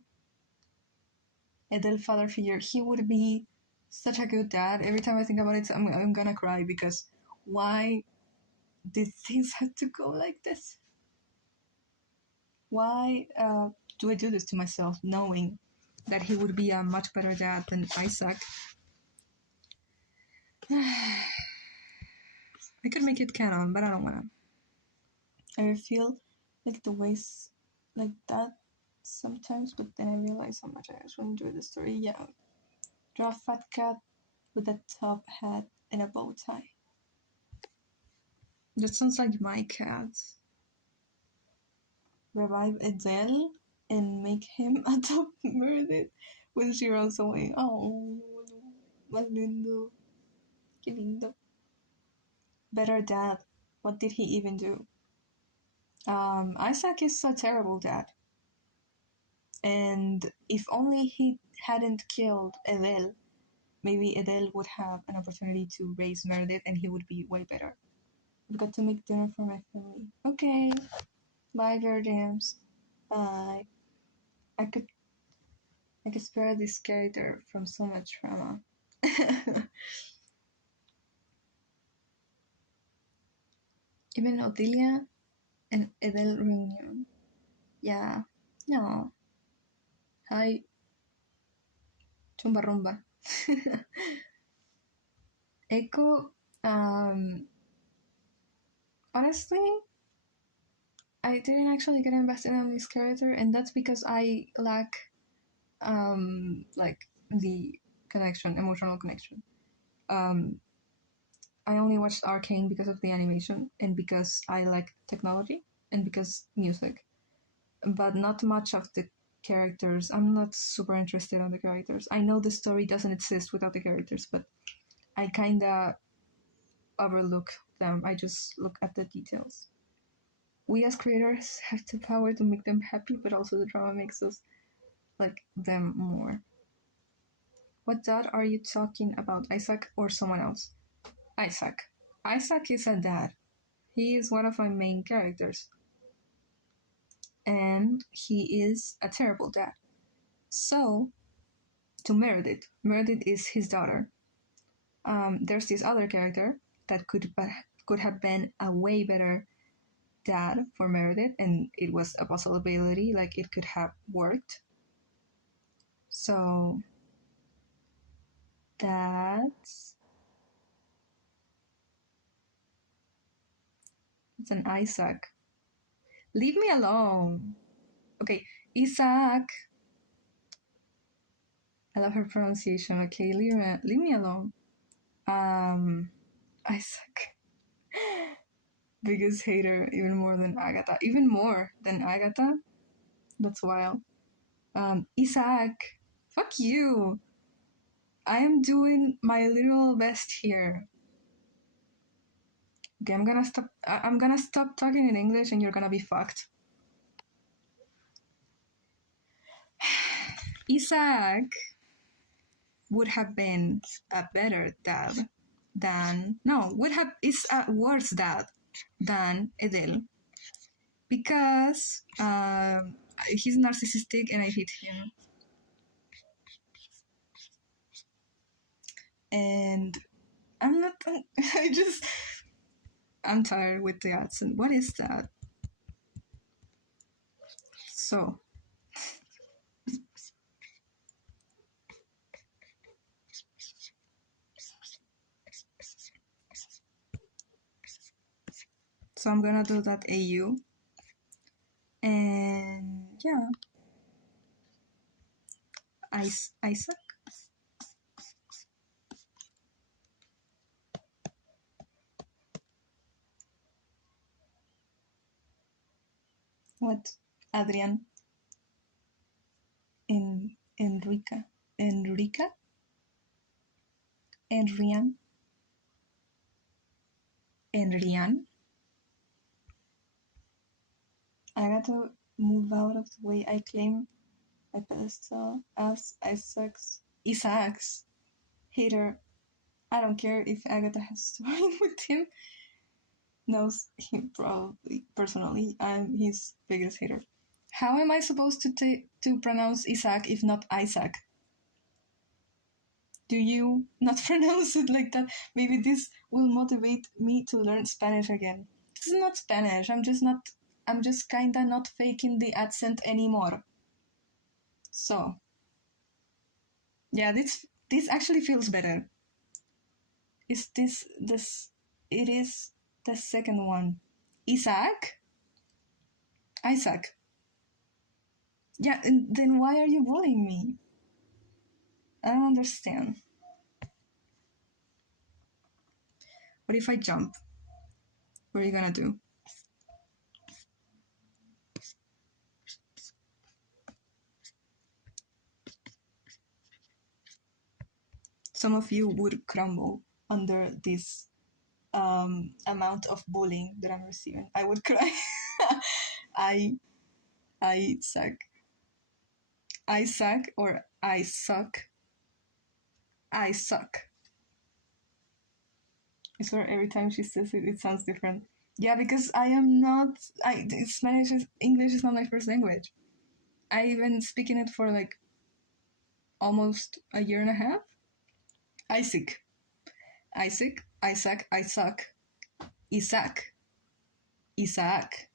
Adele father figure, he would be such a good dad. Every time I think about it, I'm gonna cry, because why did things have to go like this? Why do I do this to myself, knowing that he would be a much better dad than Isaac? I could make it canon, but I don't wanna. I feel like the ways like that sometimes, but then I realize how much I actually enjoy the story. Yeah. Draw a fat cat with a top hat and a bow tie. That sounds like my cat. Revive Adele and make him a top Meredith when she runs away. Oh, más lindo. Qué lindo. Better dad. What did he even do? Isaac is a terrible dad. And if only he hadn't killed Adele, maybe Adele would have an opportunity to raise Meredith and he would be way better. I've got to make dinner for my family. Okay. Bye, Verdams. Bye. I could spare this character from so much trauma. Even Odelia and Adele reunion. Yeah. No. Hi. Chumba rumba. Echo, honestly, I didn't actually get invested in this character, and that's because I lack, like, the connection, emotional connection. I only watched Arcane because of the animation, and because I like technology, and because music. But not much of the characters. I'm not super interested in the characters. I know the story doesn't exist without the characters, but I kinda overlook them. I just look at the details. We as creators have the power to make them happy, but also the drama makes us like them more. What dad are you talking about, Isaac or someone else? Isaac. Isaac is a dad. He is one of my main characters. And he is a terrible dad. So, to Meredith. Meredith is his daughter. There's this other character that could have been a way better dad for Meredith, and it was a possibility, like it could have worked. So that's it's an Isaac. Leave me alone. Okay, Isaac. I love her pronunciation. Okay, leave me alone. Isaac. Biggest hater, even more than Agatha. Even more than Agatha. That's wild. Isaac. Fuck you. I am doing my literal best here. Okay, I'm gonna stop talking in English and you're gonna be fucked. Isaac would have been a better dad is a worse dad than Adele. Because he's narcissistic and I hate him. And I'm not, I'm tired with the accent. What is that? So, I'm gonna do that AU. And yeah. Isaac? What? Adrian? Enrica? Enrian? Enrian? I gotta move out of the way. I claim my pedestal as Isaac's hater. I don't care if Agatha has story with him. Knows him probably personally. I'm his biggest hater. How am I supposed to pronounce Isaac if not Isaac? Do you not pronounce it like that? Maybe this will motivate me to learn Spanish again. This is not Spanish. I'm just kinda not faking the accent anymore. So, yeah, this actually feels better. Is this it is the second one. Isaac? Isaac. Yeah, and then why are you bullying me? I don't understand. What if I jump? What are you gonna do? Some of you would crumble under this amount of bullying that I'm receiving. I would cry. I suck. I suck or I suck. I suck. I swear every time she says it, it sounds different. Yeah, because I am not. English is not my first language. I've been speaking it for like almost a year and a half. Isaac. Isaac. Isaac. I suck. Isaac. Isaac.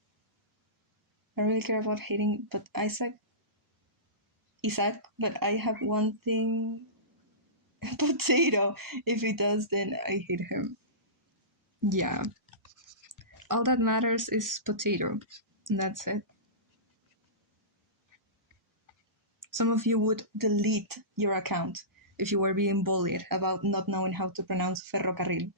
I don't really care about hating, but Isaac. But I have one thing. Potato. If he does, then I hate him. Yeah. All that matters is potato. And that's it. Some of you would delete your account if you were being bullied about not knowing how to pronounce ferrocarril.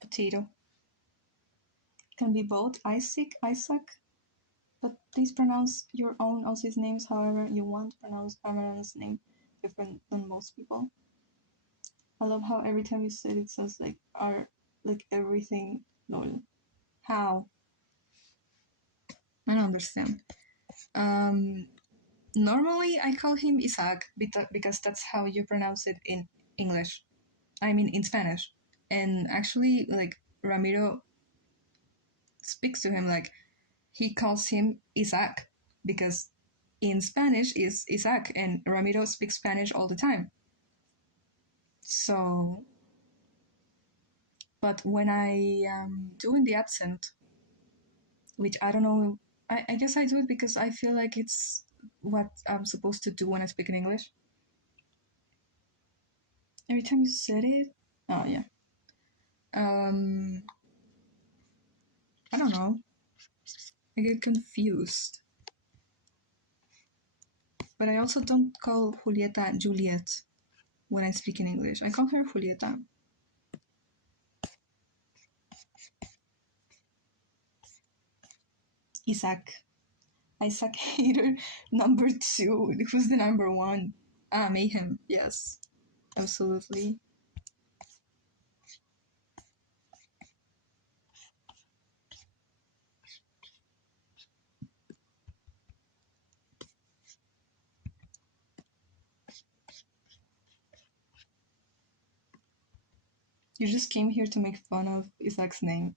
Potato. Can be both Isaac, but please pronounce your own Aussie's names however you want. Pronounce Amaran's name different than most people. I love how every time you say it says like everything lol. How? I don't understand. Normally I call him Isaac because that's how you pronounce it in English. I mean in Spanish. And actually like Ramiro speaks to him like he calls him Isaac because in Spanish is Isaac and Ramiro speaks Spanish all the time. So, but when I am doing the accent, which I don't know, I guess I do it because I feel like it's what I'm supposed to do when I speak in English. Every time you said it, oh yeah. I don't know. I get confused. But I also don't call Julieta Juliet when I speak in English. I call her Julieta. Isaac hater number 2. Who's the number 1? Mayhem. Yes, absolutely. You just came here to make fun of Isaac's name.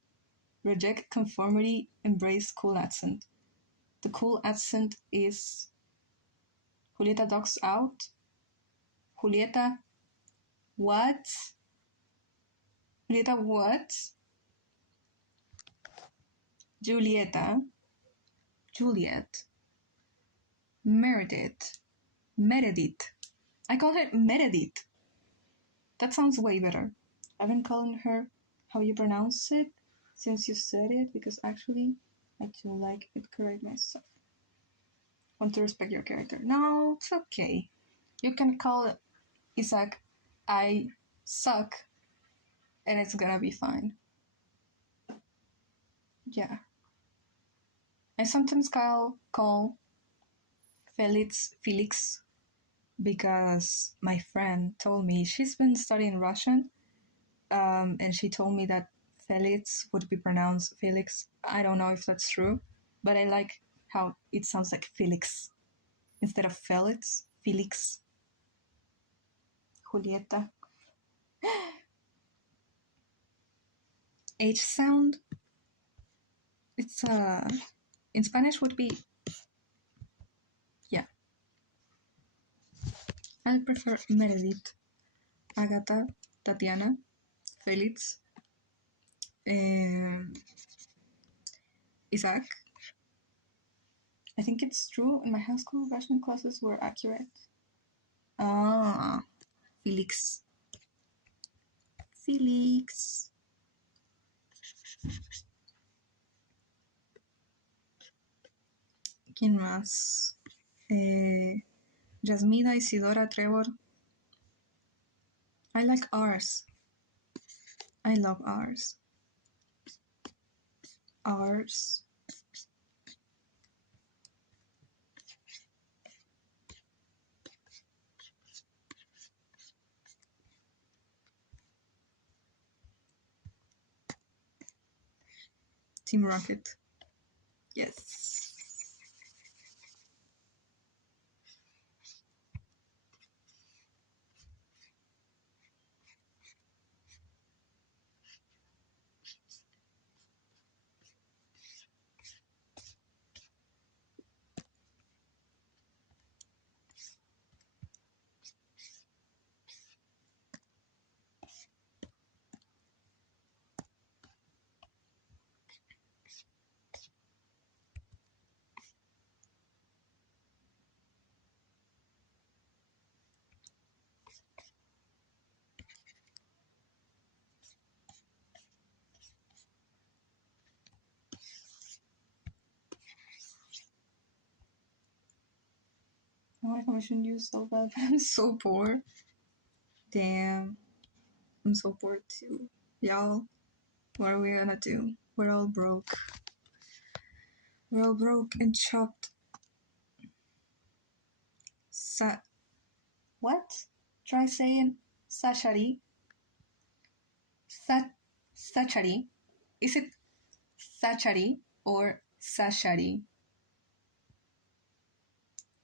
Reject conformity, embrace cool accent. The cool accent is Julieta dogs out. Julieta, what? Julieta, what? Julieta, Juliet, Meredith. I call her Meredith. That sounds way better. I've been calling her how you pronounce it since you said it because actually I do like it correct myself. Want to respect your character. No, it's okay. You can call Isaac I suck and it's gonna be fine. Yeah. I sometimes call Felix because my friend told me she's been studying Russian and she told me that Felix would be pronounced Felix. I don't know if that's true, but I like how it sounds like Felix instead of Felix. Felix. Julieta. H sound. It's in Spanish would be yeah. I prefer Meredith, Agatha, Tatiana, Felix, Isaac. I think it's true. In my high school, Russian classes were accurate. Ah, Felix. Felix. ¿Quién más? Yasmina, Isidora, Trevor. I like ours. I love ours. Ours. Team Rocket. Yes. Oh my god, I shouldn't use so bad. I'm so bored. Damn. I'm so bored too. Y'all, what are we gonna do? We're all broke. We're all broke and chopped. What? Try saying Sachari. Sachari. Is it Sachari or Sachari?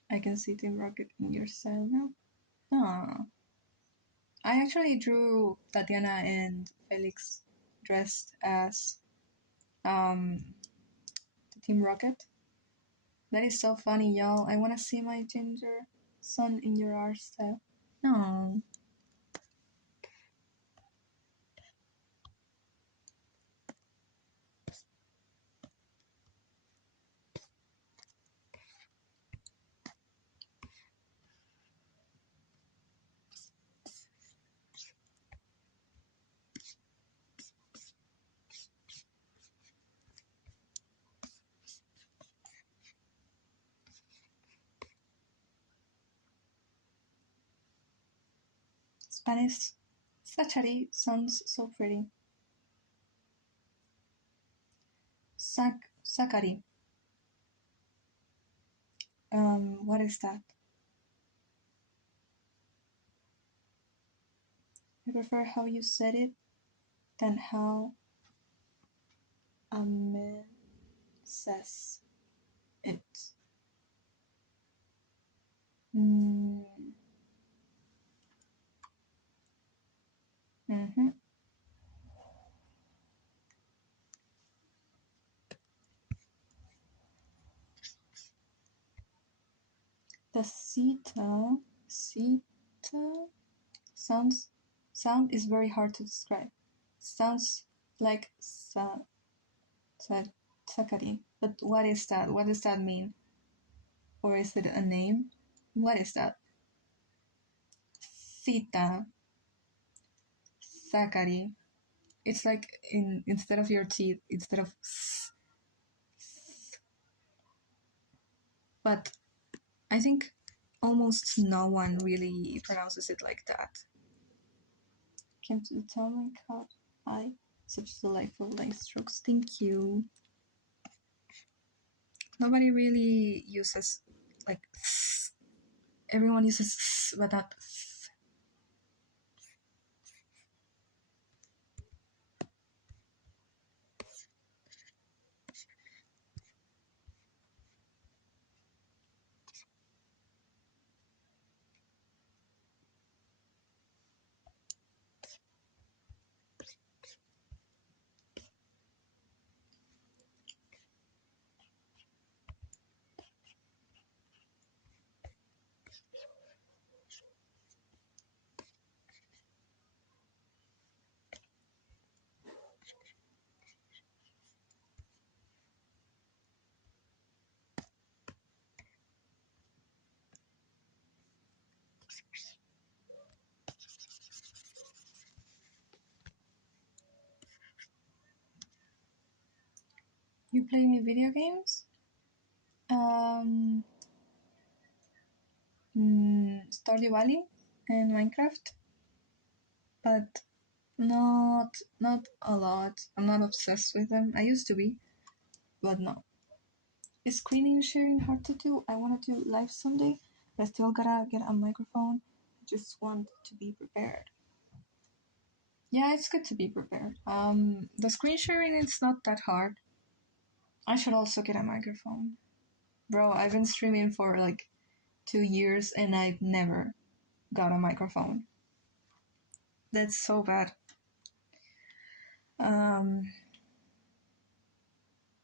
I can see Team Rocket in your style now. Ah. I actually drew Tatiana and Felix dressed as Team Rocket. That is so funny, y'all. I wanna see my ginger son in your art style. No. Spanish Sachari sounds so pretty. Sakari. What is that? I prefer how you said it than how a man says it. Mm-hmm. The Sita sound is very hard to describe. Sounds like Sakari. But what is that? What does that mean? Or is it a name? What is that? Sita. Sakari. It's like instead of your teeth, instead of but I think almost no one really pronounces it like that. Came to the town my god. Hi. Such delightful line strokes. Thank you. Nobody really uses like everyone uses but not You play any video games? Stardew Valley and Minecraft, but not a lot. I'm not obsessed with them. I used to be, but no. Is screen sharing hard to do? I want to do live someday, but I still gotta get a microphone. I just want to be prepared. Yeah, it's good to be prepared. The screen sharing is not that hard. I should also get a microphone. Bro, I've been streaming for like 2 years and I've never got a microphone. That's so bad.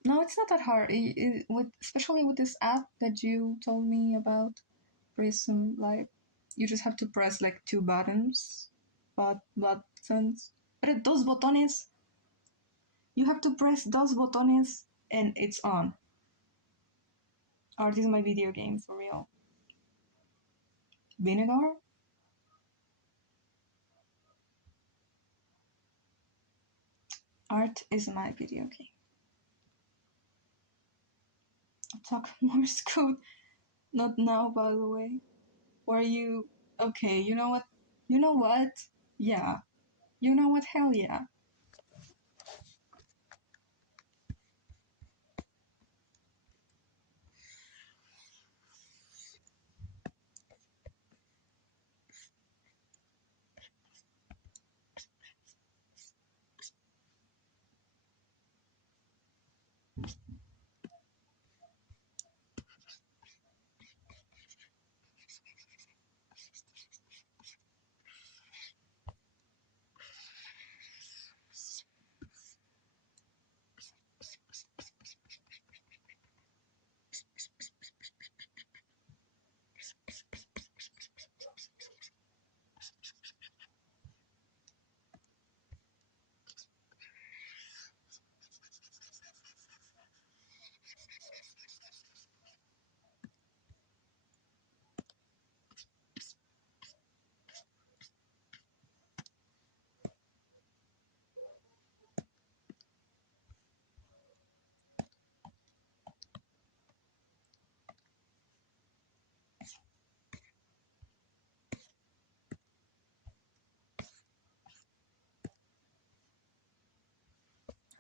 No, it's not that hard. Especially with this app that you told me about, Prism, like you just have to press like 2 buttons, buttons. But those botones, you have to press those botones and it's on. Art is my video game for real. Vinegar? Art is my video game. I'll talk more Scoot. Not now, by the way. Were you okay? You know what? You know what? Yeah. You know what? Hell yeah.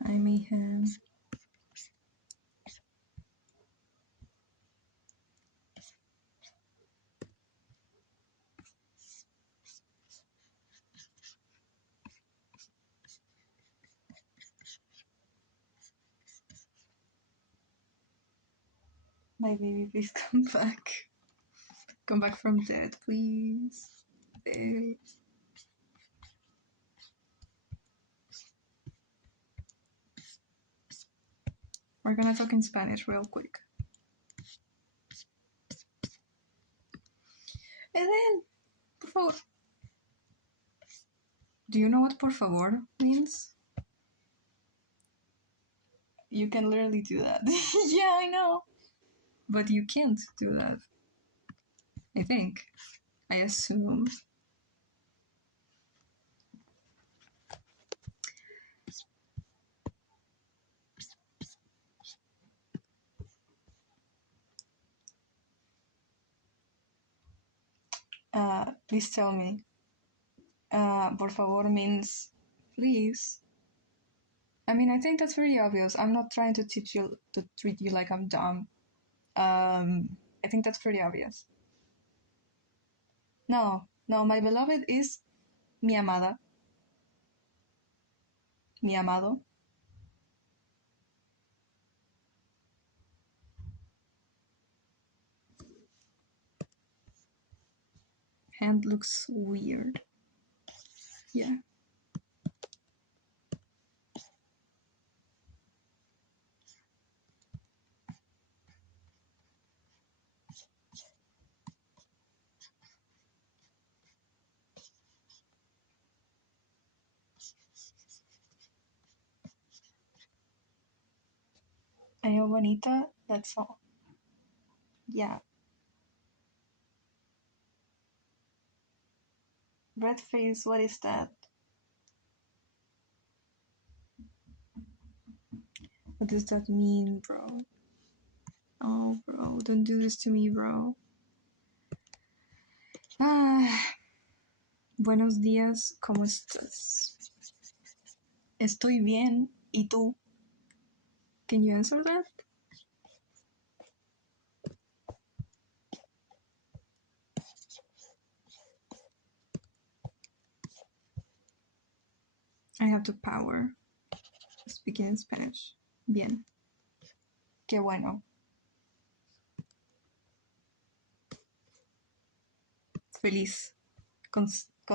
I mayhem. My baby, please come back. Come back from dead, please. Please. We're gonna talk in Spanish real quick. And then, por favor. Do you know what por favor means? You can literally do that. Yeah, I know. But you can't do that. I think. I assume. Please tell me. Por favor means please. I mean, I think that's very obvious. I'm not trying to teach you to treat you like I'm dumb. I think that's pretty obvious. No, my beloved is mi amada. Mi amado. Hand looks weird. Yeah. Ayo bonita, that's all. Yeah. Red face, what is that? What does that mean, bro? Oh, bro, don't do this to me, bro. Buenos días, ¿cómo estás? Estoy bien, ¿y tú? Can you answer that? I have the power. Speaking in Spanish. Bien. Qué bueno. Feliz. Con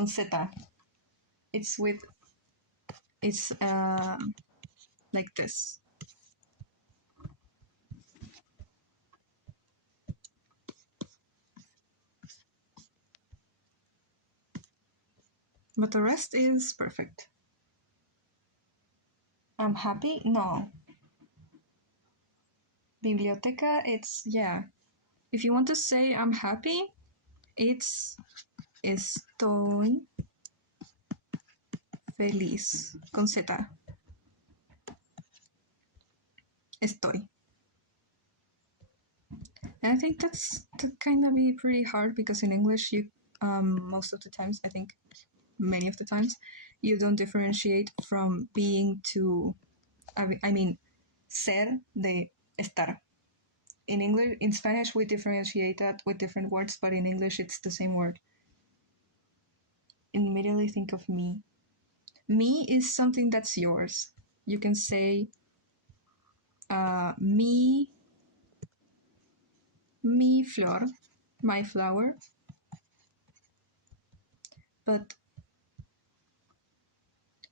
Z. It's like this. But the rest is perfect. I'm happy? No. Biblioteca, it's, yeah. If you want to say I'm happy, it's estoy feliz. Con Z. Estoy. And I think that's to kind of be pretty hard because in English, you most of the times, I think many of the times, you don't differentiate from being to, I mean, ser de estar. In English, in Spanish, we differentiate that with different words, but in English, it's the same word. Immediately think of me. Me is something that's yours. You can say mi flor, my flower. But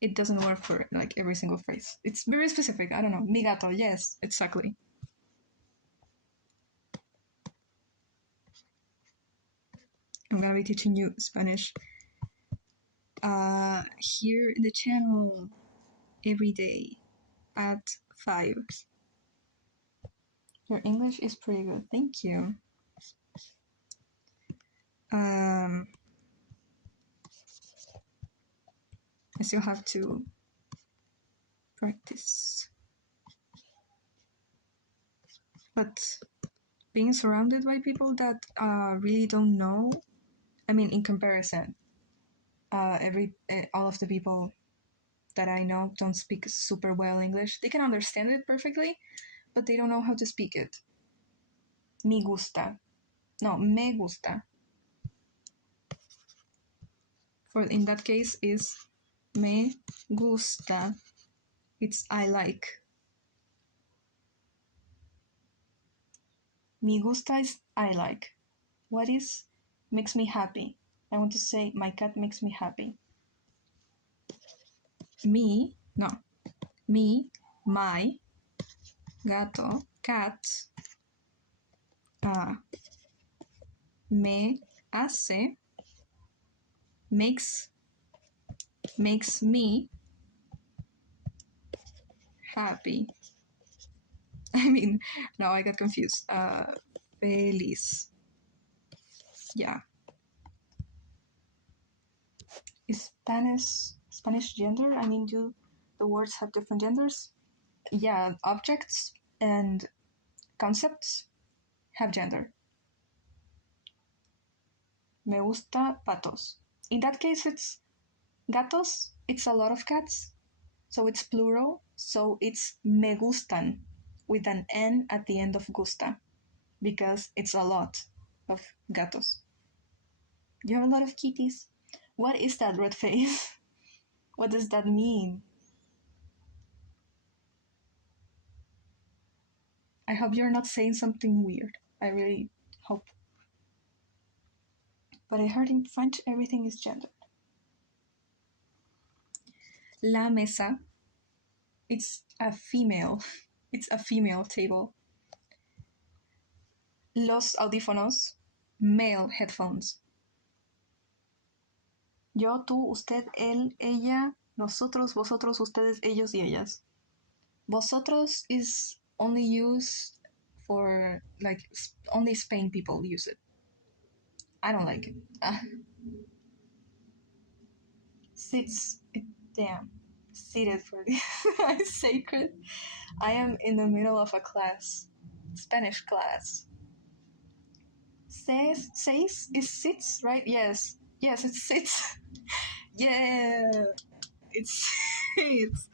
it doesn't work for like every single phrase. It's very specific. I don't know. Mi gato, yes, exactly. I'm gonna be teaching you Spanish here in the channel every day at 5. Your English is pretty good. Thank you. I still have to practice. But being surrounded by people that really don't know, I mean, in comparison, all of the people that I know don't speak super well English. They can understand it perfectly, but they don't know how to speak it. Me gusta. No, me gusta. For in that case is me gusta. It's I like. Me gusta is I like. What is makes me happy? I want to say my cat makes me happy. Me, no. Me, my, gato, cat, me hace, makes me happy. I mean, no, I got confused. Feliz. Yeah. Is Spanish gender? I mean, do the words have different genders? Yeah, objects and concepts have gender. Me gusta patos. In that case, it's gatos. It's a lot of cats, so it's plural. So it's me gustan with an N at the end of gusta because it's a lot of gatos. You have a lot of kitties. What is that, red face? What does that mean? I hope you're not saying something weird. I really hope. But I heard in French everything is gendered. La mesa. It's a female. It's a female table. Los audífonos. Male headphones. Yo, tú, usted, él, ella, nosotros, vosotros, ustedes, ellos y ellas. Vosotros is only used for, like, only Spain people use it. I don't like it. Sits. Damn. Seated for the sacred. I am in the middle of a class. Spanish class. Says is sits, right? Yes. Yes, it sits. Yeah. It's sits.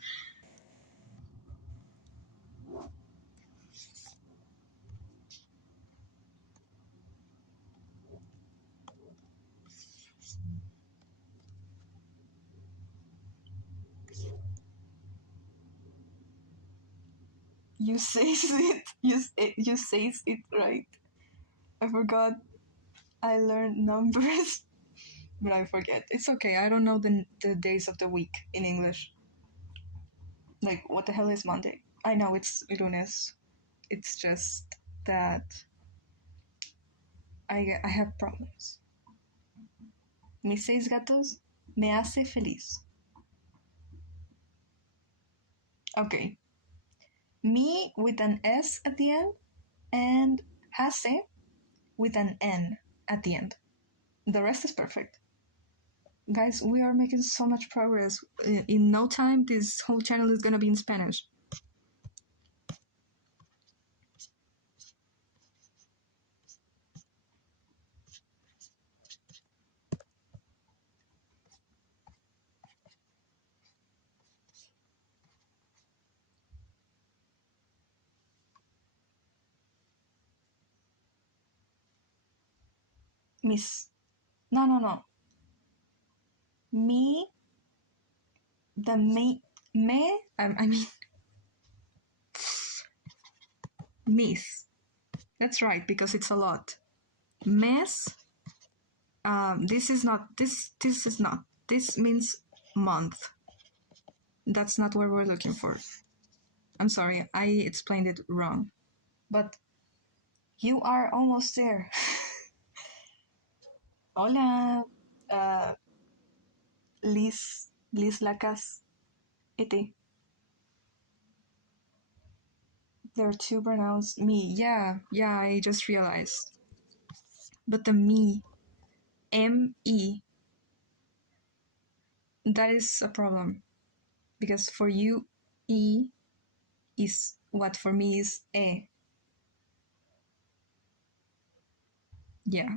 You says it. You says it right. I forgot. I learned numbers, but I forget. It's okay. I don't know the days of the week in English. Like, what the hell is Monday? I know it's lunes. It's just that I have problems. Mis seis gatos me hace feliz. Okay. Me with an S at the end and hace with an N at the end. The rest is perfect. Guys, we are making so much progress. In no time, this whole channel is gonna be in Spanish. Miss. No. Me, the I mean, miss. That's right, because it's a lot. Mes, this is not, this is not. This means month. That's not what we're looking for. I'm sorry, I explained it wrong. But you are almost there. Hola, Liz Lacas, ete. There are two pronouns. Me, yeah, I just realized. But the me, M-E, that is a problem. Because for you, E is what for me is E. Yeah.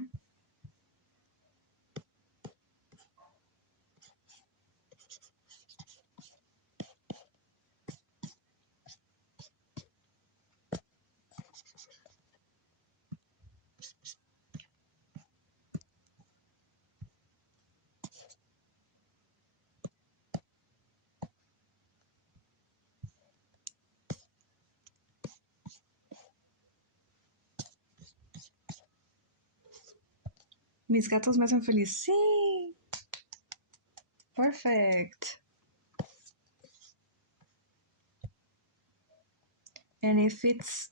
Mis gatos me hacen feliz. Sí. Perfect. And if it's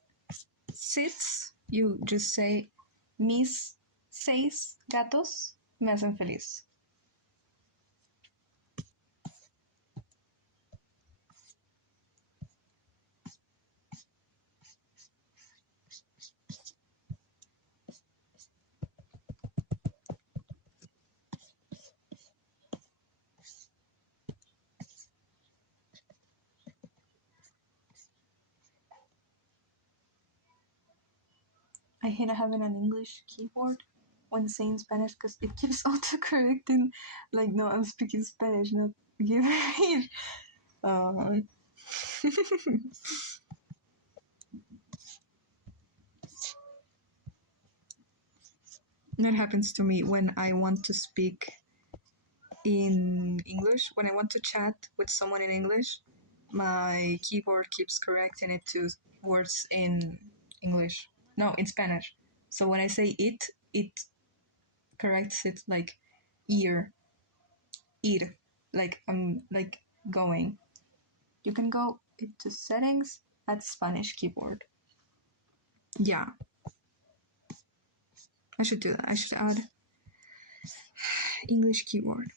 sits, you just say mis seis gatos me hacen feliz. I hate having an English keyboard when saying Spanish because it keeps autocorrecting. Like, no, I'm speaking Spanish, not gibberish. That happens to me when I want to speak in English. When I want to chat with someone in English, my keyboard keeps correcting it to words in English. No, in Spanish. So when I say it corrects it like ear, ir, like I'm like going. You can go into settings at Spanish keyboard. Yeah. I should do that. I should add English keyboard.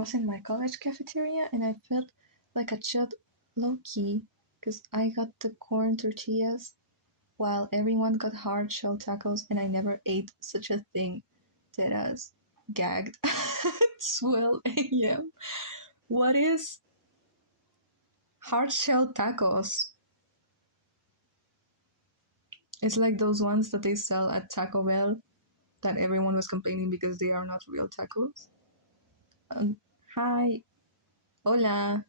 was in my college cafeteria and I felt like a child low-key because I got the corn tortillas while everyone got hard shell tacos and I never ate such a thing. Deadass. Gagged. It's 12 a.m. What is hard shell tacos? It's like those ones that they sell at Taco Bell that everyone was complaining because they are not real tacos. Hi. Hola.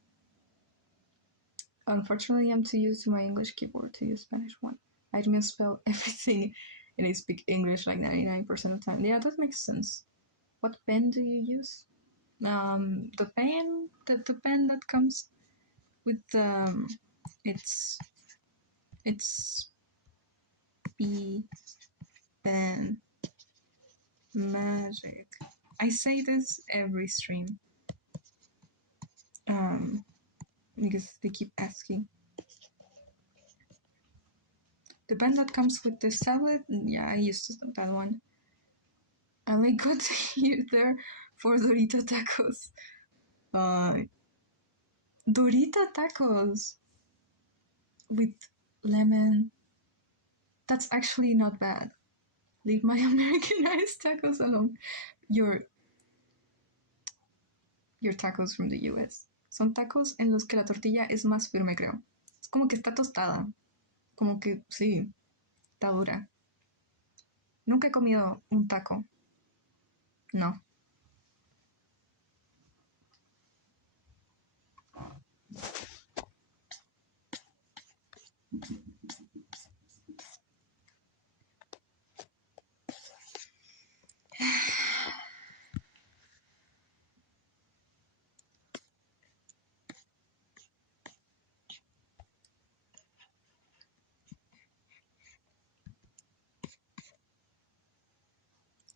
Unfortunately, I'm too used to my English keyboard to use Spanish one. I'd misspell everything and I speak English like 99% of the time. Yeah, that makes sense. What pen do you use? The pen that comes with it's B pen magic. I say this every stream because they keep asking. The pen that comes with this tablet, yeah, I used that one. I only got here there for Dorita tacos. Dorita tacos with lemon. That's actually not bad. Leave my Americanized tacos alone. Your tacos from the US. Son tacos en los que la tortilla es más firme, creo. Es como que está tostada. Como que, sí, está dura. Nunca he comido un taco. No.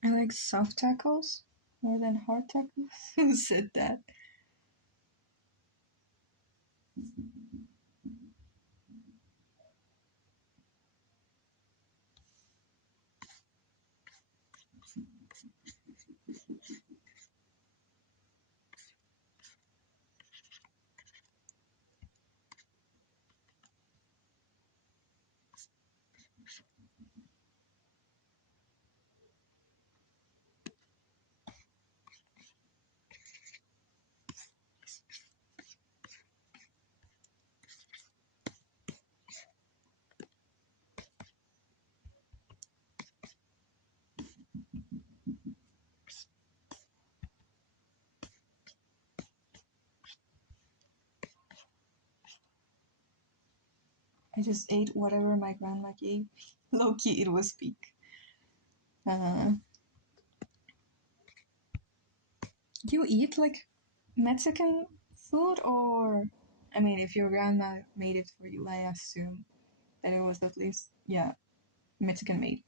I like soft tacos more than hard tacos. Who said that? I just ate whatever my grandma gave. Low-key, it was peak. Do you eat like Mexican food or? I mean, if your grandma made it for you, I assume that it was at least, yeah, Mexican made.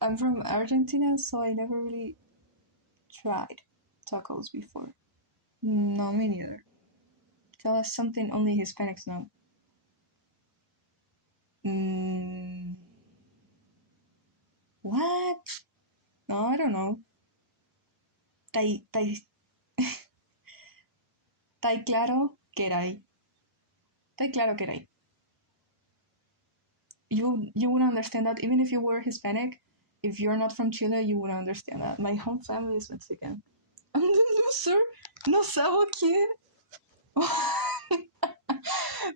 I'm from Argentina, so I never really tried tacos before. No, me neither. Tell us something only Hispanics know. What? No, I don't know. Tai claro que erai. Tai claro que erai. You would understand that even if you were Hispanic. If you're not from Chile, you would understand that. My whole family is Mexican. I'm the loser. No sabo kid.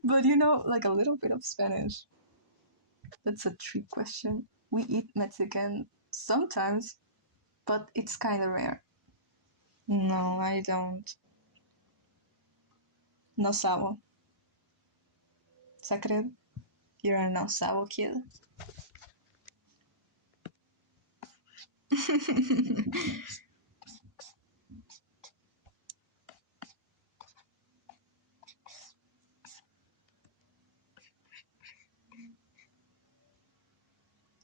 But you know, like a little bit of Spanish. That's a trick question. We eat Mexican sometimes, but it's kind of rare. No, I don't. No sabo. Sacred, you're a no sabo kid.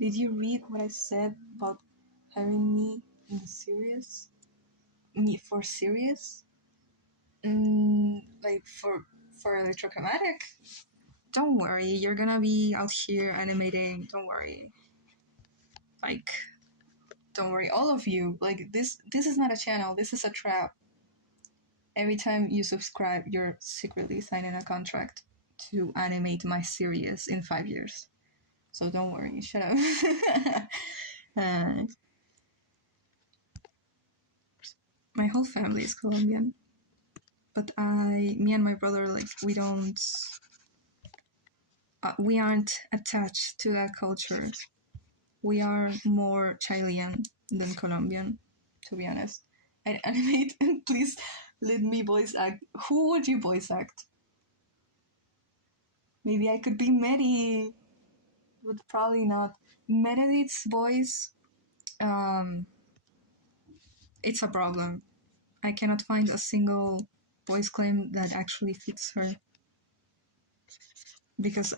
Did you read what I said about hiring me in the series? Me for serious? Like for electrochromatic? Don't worry, you're gonna be out here animating. Don't worry. Like, don't worry, all of you. Like this is not a channel. This is a trap. every time you subscribe, you're secretly signing a contract to animate my series in 5 years. So don't worry, shut up. My whole family is Colombian, but me and my brother, like, we aren't attached to that culture. We are more Chilean than Colombian, to be honest. I'd animate, and please let me voice act. Who would you voice act? Maybe I could be Mary, but probably not. Meredith's voice, it's a problem. I cannot find a single voice claim that actually fits her. Because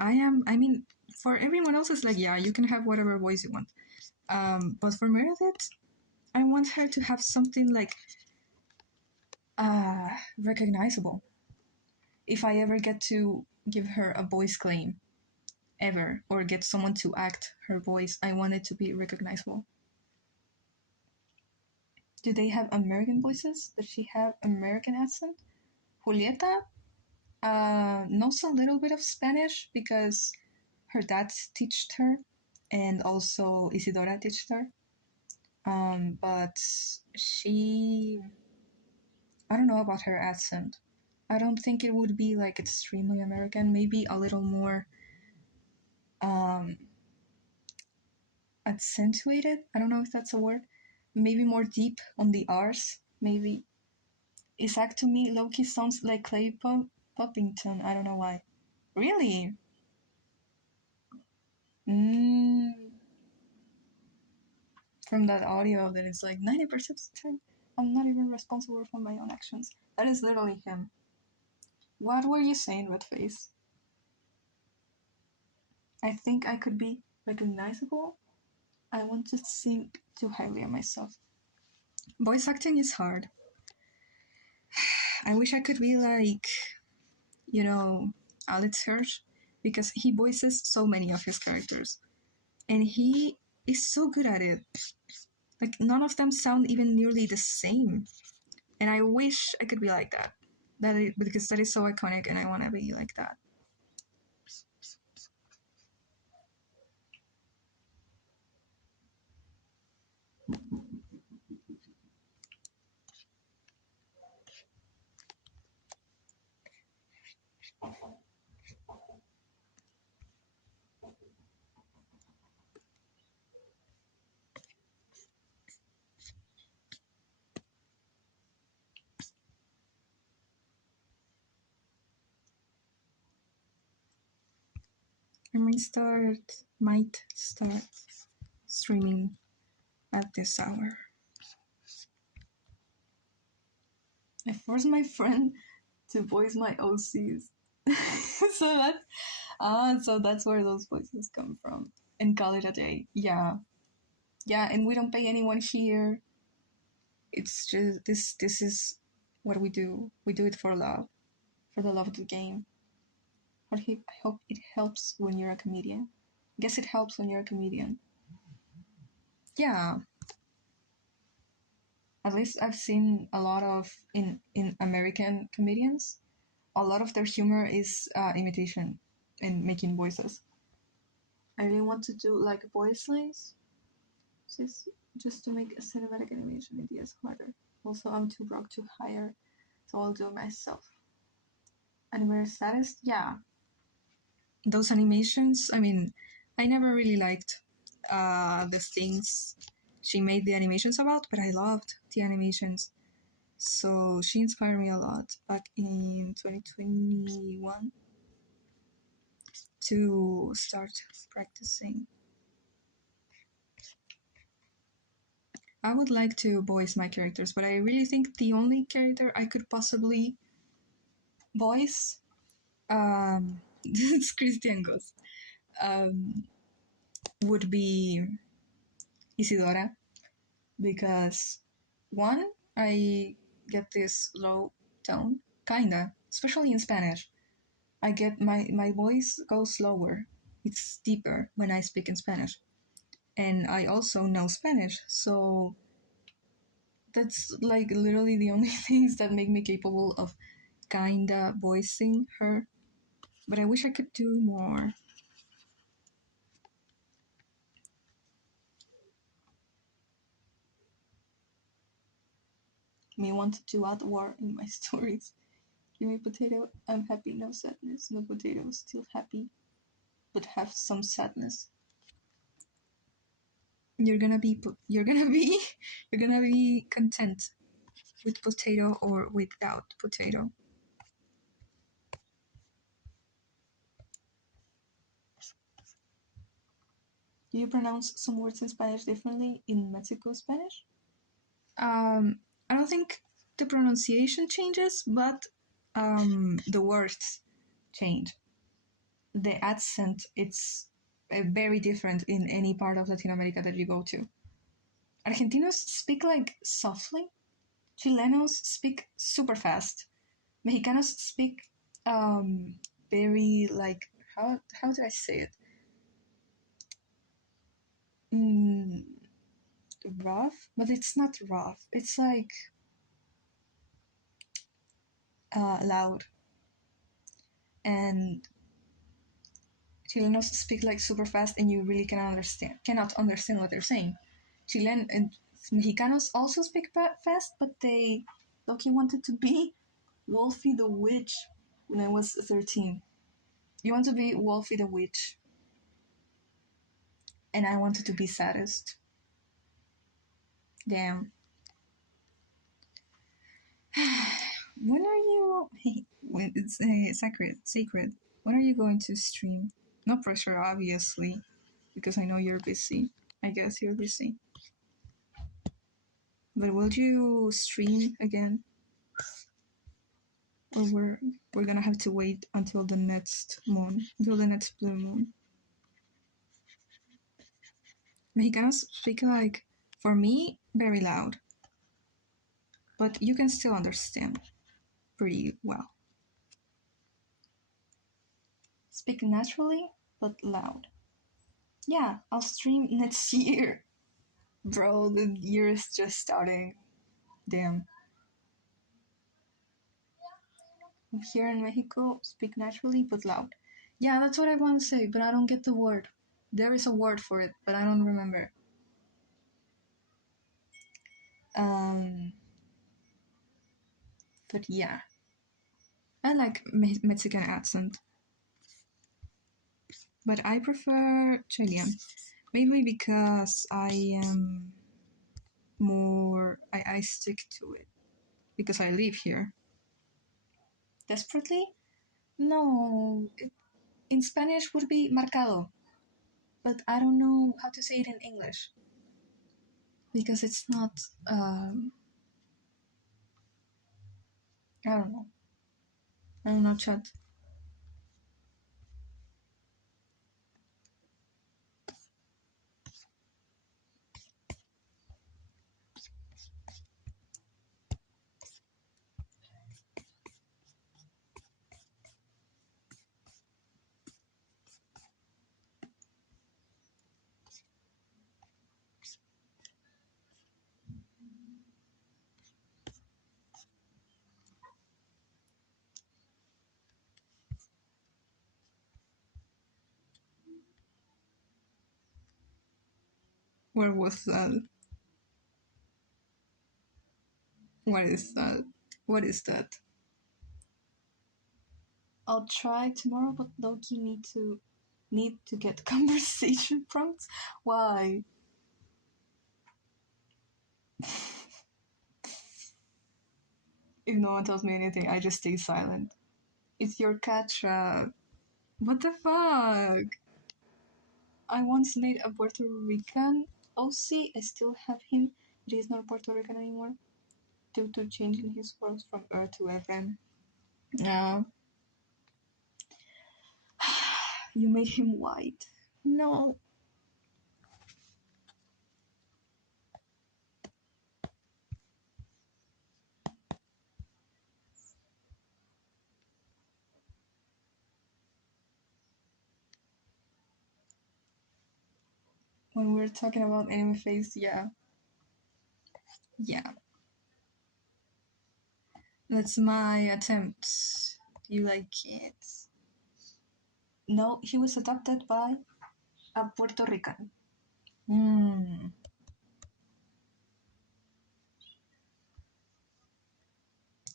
for everyone else, it's like, yeah, you can have whatever voice you want. But for Meredith, I want her to have something like recognizable. If I ever get to give her a voice claim, ever, or get someone to act her voice, I want it to be recognizable. Do they have American voices? Does she have American accent? Julieta knows a little bit of Spanish because her dad taught her, and also Isidora taught her. But I don't know about her accent. I don't think it would be like extremely American. Maybe a little more accentuated. I don't know if that's a word. Maybe more deep on the R's. Maybe. Isaac to me, Loki sounds like Clay Poppington. I don't know why. Really? From that audio that is like 90% of the time, I'm not even responsible for my own actions. That is literally him. What were you saying, Redface? I think I could be recognizable. I want to think too highly of myself. Voice acting is hard. I wish I could be like, Alex Hirsch, because he voices so many of his characters. And he is so good at it. Like, none of them sound even nearly the same. And I wish I could be like that. Because that is so iconic, and I want to be like that. I might start streaming at this hour. I forced my friend to voice my OCs. So that's where those voices come from. And call it a day. Yeah, and we don't pay anyone here. It's just this is what we do. We do it for love, for the love of the game. I hope it helps when you're a comedian. I guess it helps when you're a comedian. Yeah. At least I've seen a lot of in American comedians. A lot of their humor is imitation and making voices. I really want to do like voice lines, just to make a cinematic animation ideas harder. Also, I'm too broke to hire, so I'll do it myself. Animator Sadist, yeah. Those animations, I mean, I never really liked the things she made the animations about, but I loved the animations. So she inspired me a lot back in 2021 to start practicing. I would like to voice my characters, but I really think the only character I could possibly voice, it's Christian Ghost, would be Isidora, because one, I get this low tone, kinda, especially in Spanish. I get my voice goes lower. It's deeper when I speak in Spanish. And I also know Spanish, so That's like literally the only things that make me capable of kinda voicing her. But I wish I could do more. Me wanted to add war in my stories. Give me potato, I'm happy, no sadness. No potato, still happy, but have some sadness. You're gonna be you're gonna be content with potato or without potato. Do you pronounce some words in Spanish differently in Mexico Spanish? I don't think the pronunciation changes, but the words change. The accent, it's very different in any part of Latin America that you go to. Argentinos speak like softly. Chilenos speak super fast. Mexicanos speak very like how do I say it? Mm, rough, but it's not rough. It's like loud. And Chilenos speak like super fast, and you really cannot understand what they're saying. Chilean and Mexicanos also speak fast, but they Loki wanted to be Wolfie the Witch when I was 13. You want to be Wolfie the Witch, and I wanted to be Saddest. Damn. When are you? When it's sacred. When are you going to stream? No pressure, obviously, because I know you're busy. I guess you're busy. But will you stream again, or we're gonna have to wait until the next moon, until the next blue moon? Mexicanos speak like, for me, very loud, but you can still understand pretty well. Speak naturally, but loud. Yeah, I'll stream next year. Bro, the year is just starting. Damn. Here in Mexico, speak naturally but loud. Yeah, that's what I want to say, but I don't get the word. There is a word for it, but I don't remember. Um, but yeah, I like Mexican accent, but I prefer Chilean. Maybe because I am more. I stick to it because I live here. Desperately? No. In Spanish would be marcado, but I don't know how to say it in English because it's not. I don't know. I don't know, chat. Where was that? What is that? What is that? I'll try tomorrow, but Loki need to get conversation prompts. Why? If no one tells me anything, I just stay silent. It's your cat trap. What the fuck? I once made a Puerto Rican OC. I still have him. But he's not Puerto Rican anymore due to changing his words from Earth to FM. No. You made him white. No. When we're talking about anime face, yeah. Yeah. That's my attempt. You like it? No, he was adopted by a Puerto Rican.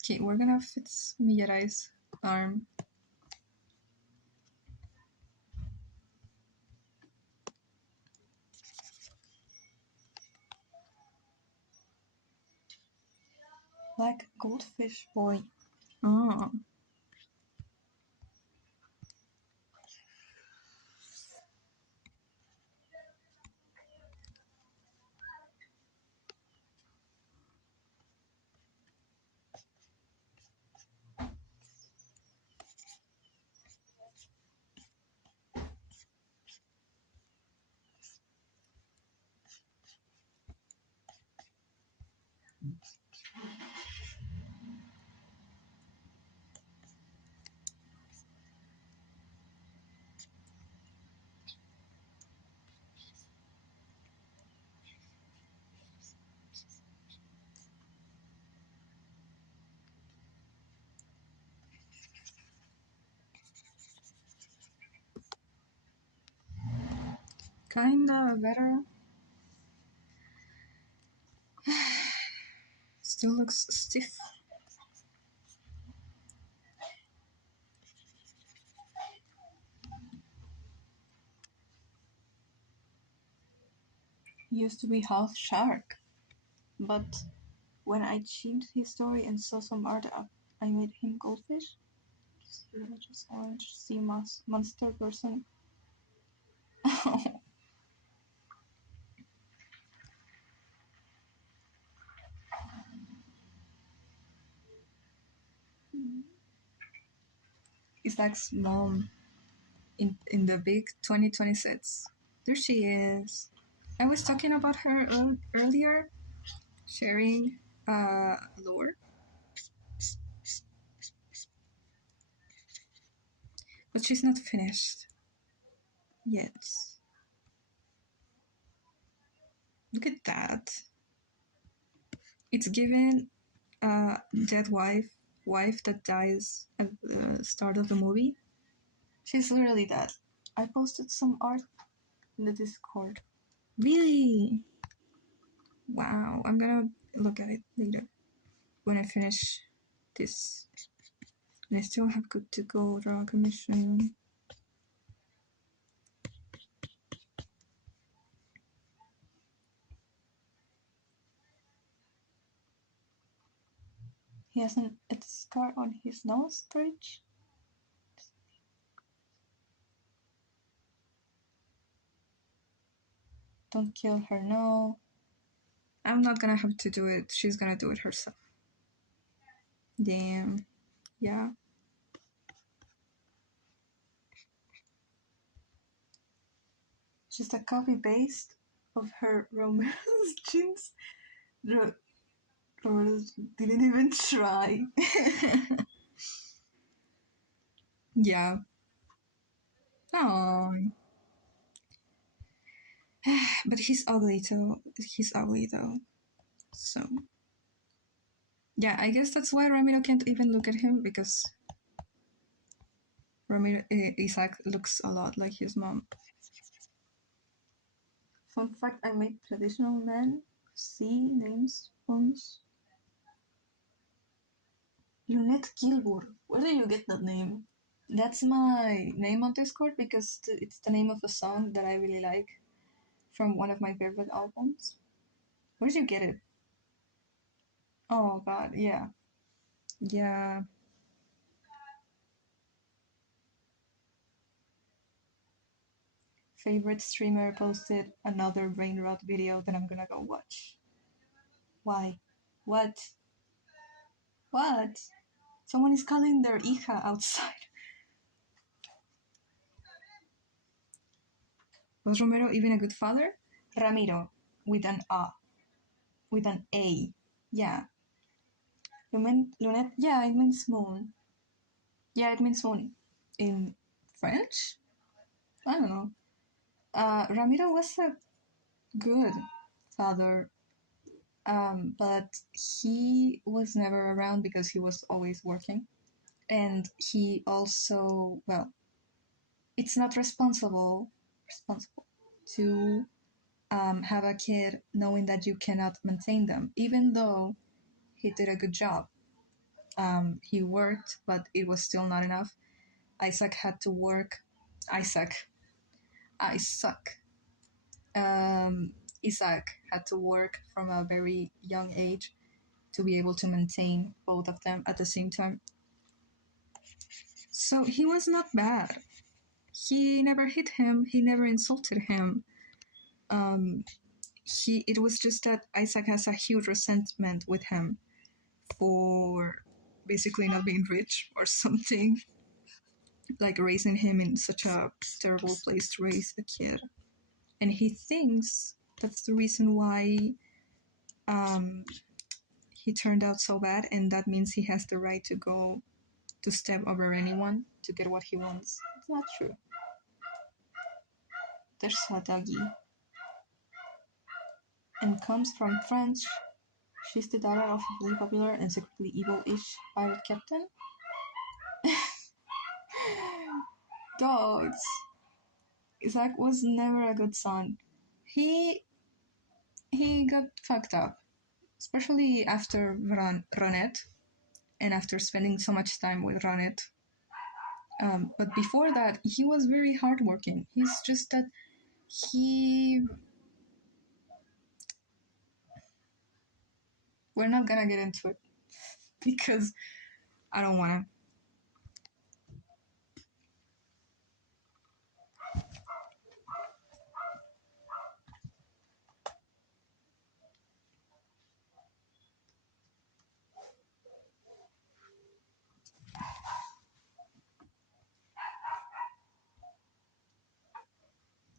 Okay, we're gonna fix Miyarai's arm. Like goldfish boy. Oh. Kinda better. Still looks stiff. He used to be half shark, but when I changed his story and saw some art up, I made him goldfish. Just orange sea monster person. It's like mom in the big 2026. There she is. I was talking about her earlier, sharing lore. But she's not finished yet. Look at that. It's given a dead wife that dies at the start of the movie. She's literally dead. I posted some art in the Discord. Really? Wow, I'm gonna look at it later when I finish this. And I still have to go draw a commission. He has a scar on his nose bridge. Don't kill her, no. I'm not gonna have to do it. She's gonna do it herself. Damn. Yeah. Just a copy paste of her Romero's jeans. Romero's didn't even try. Yeah. Oh. But he's ugly though. So. Yeah, I guess that's why Ramiro can't even look at him, because Isaac looks a lot like his mom. Fun fact, I made traditional men see names once. Lunette Gilbert. Where do you get that name? That's my name on Discord because it's the name of a song that I really like from one of my favorite albums. Where did you get it? Oh god, yeah. Yeah. Favorite streamer posted another brain rot video that I'm gonna go watch. Why? What? What? Someone is calling their hija outside. Was Romero even a good father? Ramiro, with an A. With an A. Yeah. Lunette? Yeah, it means moon. Yeah, it means moon. In French? I don't know. Ramiro was a good father. But he was never around because he was always working. And he also, well, it's not responsible to have a kid knowing that you cannot maintain them, even though he did a good job. He worked, but it was still not enough. Isaac had to work. I suck. Isaac had to work from a very young age to be able to maintain both of them at the same time. So he was not bad. He never hit him. He never insulted him. It was just that Isaac has a huge resentment with him for basically not being rich or something, like raising him in such a terrible place to raise a kid. And he thinks that's the reason why he turned out so bad, and that means he has the right to step over anyone to get what he wants. It's not true. There's a doggy. And comes from French. She's the daughter of a really popular and secretly evil-ish pirate captain. Dogs. Isaac was never a good son. He got fucked up, especially after Ronette, and after spending so much time with Ronette. But before that, he was very hardworking. He's just that we're not gonna get into it because I don't wanna.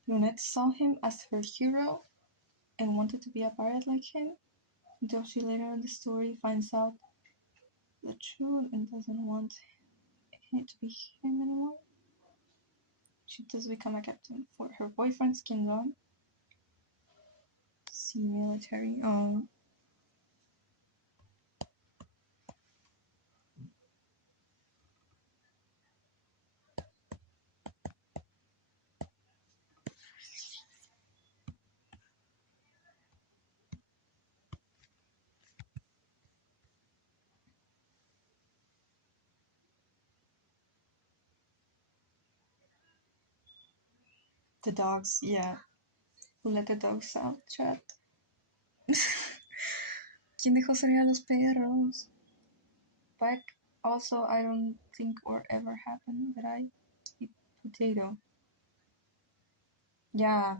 Lunette saw him as her hero and wanted to be a pirate like him, until she later in the story finds out the truth and doesn't want it to be him anymore. She does become a captain for her boyfriend's kingdom. Sea military. The dogs, yeah. Who let the dogs out, chat? ¿Quién dejó salir a los perros? But also, I don't think or ever happened that I eat potato. Yeah.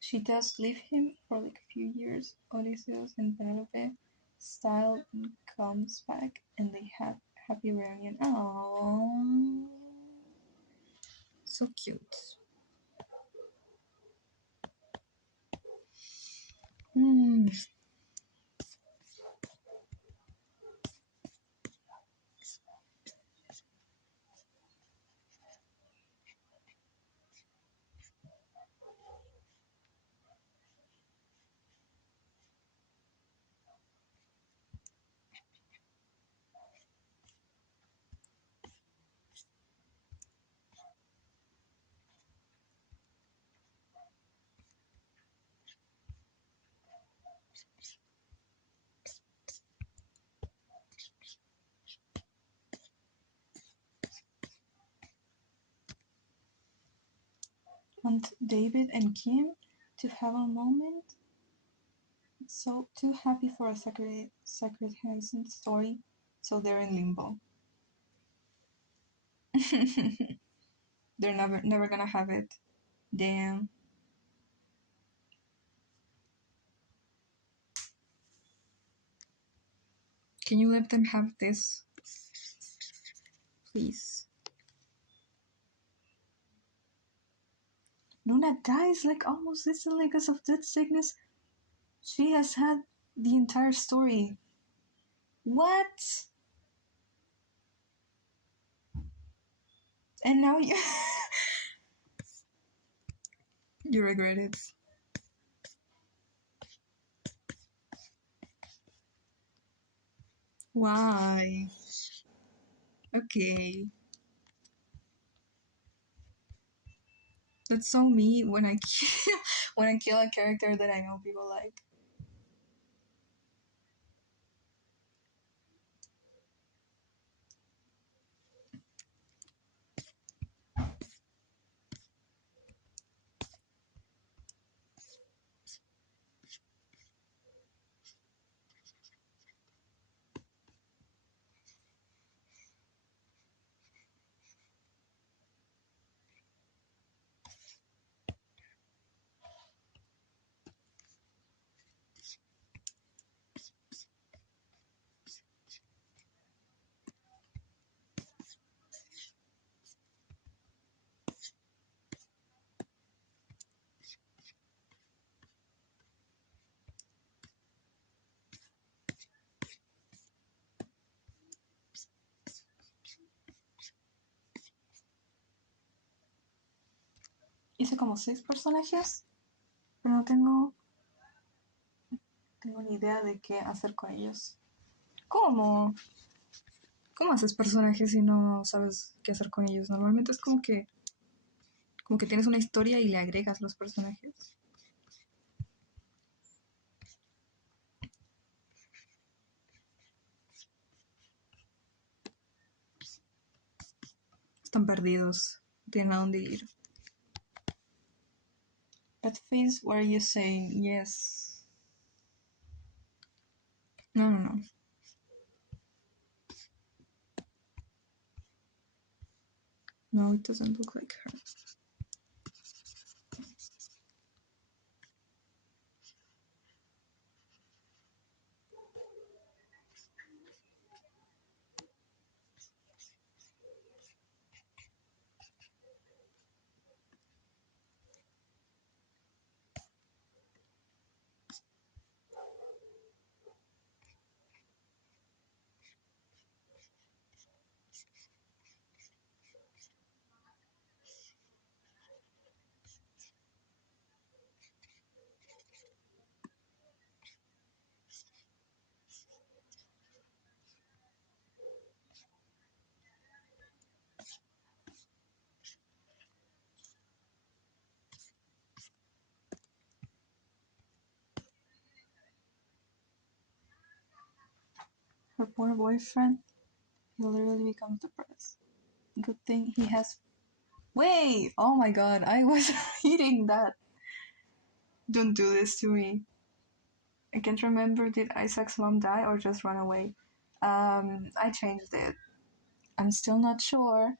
She does leave him for like a few years. Odysseus and Penelope style and comes back and they have happy reunion. Oh, so cute. Want David and Kim to have a moment? So too happy for a sacred Harrison story, so they're in limbo. They're never gonna have it. Damn. Can you let them have this? Please. Luna dies like almost instantly because of death sickness. She has had the entire story. What? And now you you regret it. Why? Okay. That's so me when I when I kill a character that I know people like. Hice como 6 personajes, pero no tengo ni idea de qué hacer con ellos. ¿Cómo? ¿Cómo haces personajes si no sabes qué hacer con ellos? Normalmente es como que tienes una historia y le agregas los personajes. Están perdidos. No tienen a dónde ir. That face where you saying yes. No, no, no. No, it doesn't look like her. Her poor boyfriend, he literally becomes depressed. Good thing he has. Wait! Oh my god, I was reading that. Don't do this to me. I can't remember, did Isaac's mom die or just run away? I changed it. I'm still not sure,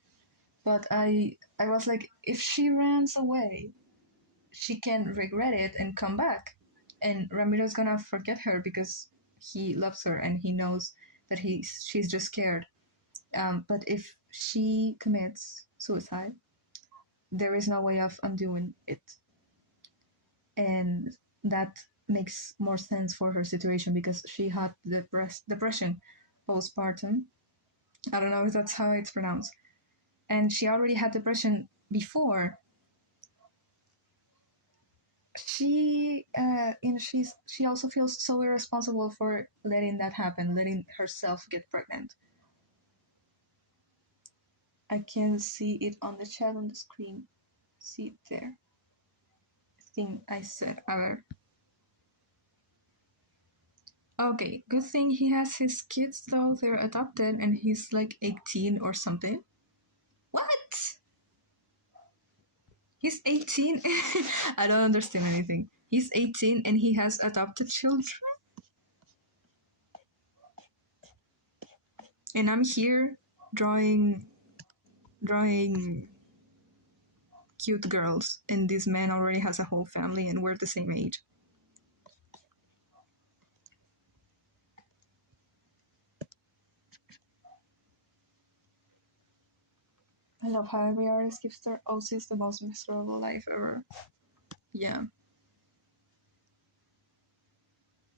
but I was like, if she runs away, she can regret it and come back. And Ramiro's gonna forget her because he loves her and he knows that she's just scared. But if she commits suicide, there is no way of undoing it. And that makes more sense for her situation because she had depression postpartum. I don't know if that's how it's pronounced. And she already had depression before. She she also feels so irresponsible for letting that happen, letting herself get pregnant. I can see it on the chat on the screen. See it there. Thing I said. A ver. Okay, good thing he has his kids though. They're adopted and he's like 18 or something. What? He's 18? I don't understand anything. He's 18 and he has adopted children? And I'm here drawing cute girls, and this man already has a whole family and we're the same age. I love how every artist gives their OCs the most miserable life ever. Yeah.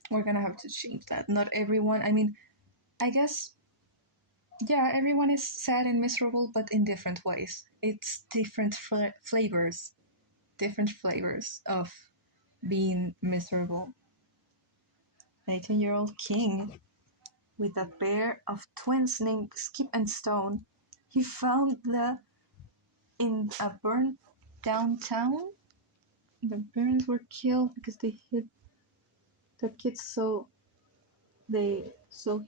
We're gonna have to change that. Not everyone, I mean, I guess, yeah, everyone is sad and miserable, but in different ways. It's different flavors. Different flavors of being miserable. 18-year-old king. with a pair of twins named Skip and Stone. He found in a burned down town. The parents were killed because they hid the kids, so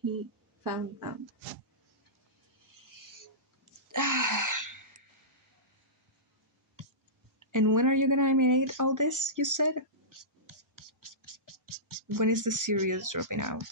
he found them. And when are you gonna animate all this, you said? When is the series dropping out?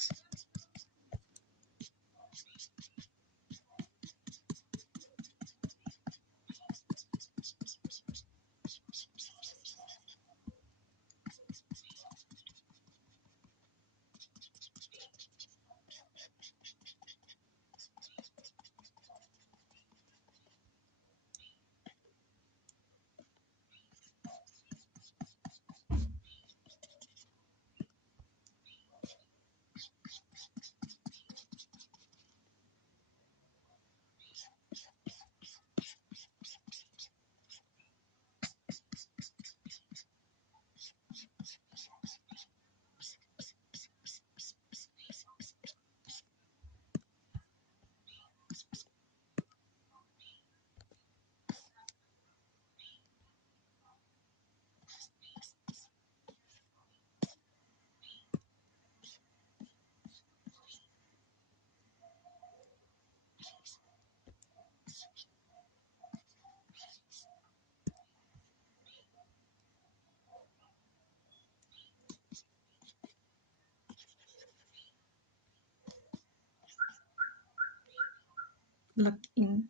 Lock in.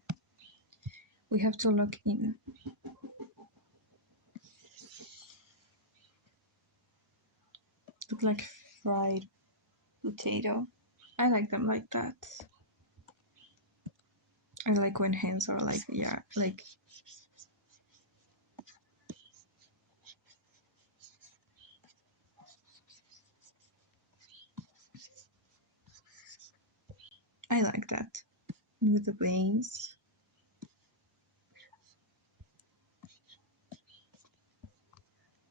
We have to lock in. Look like fried potato. I like them like that. I like when hands are like, yeah, like. I like that. With the veins.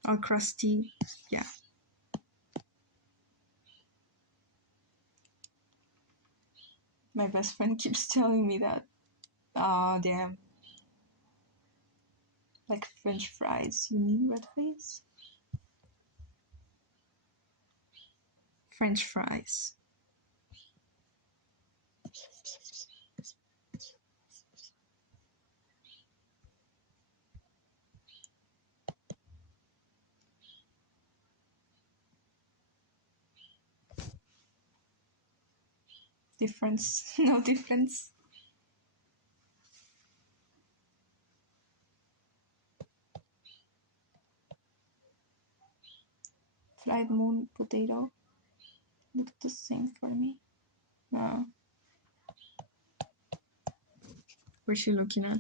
All crusty. Yeah. My best friend keeps telling me that. Oh, damn. Like French fries. You mean red face? French fries. Difference. No difference. Fried moon potato. Look the same for me. No. Where's she looking at?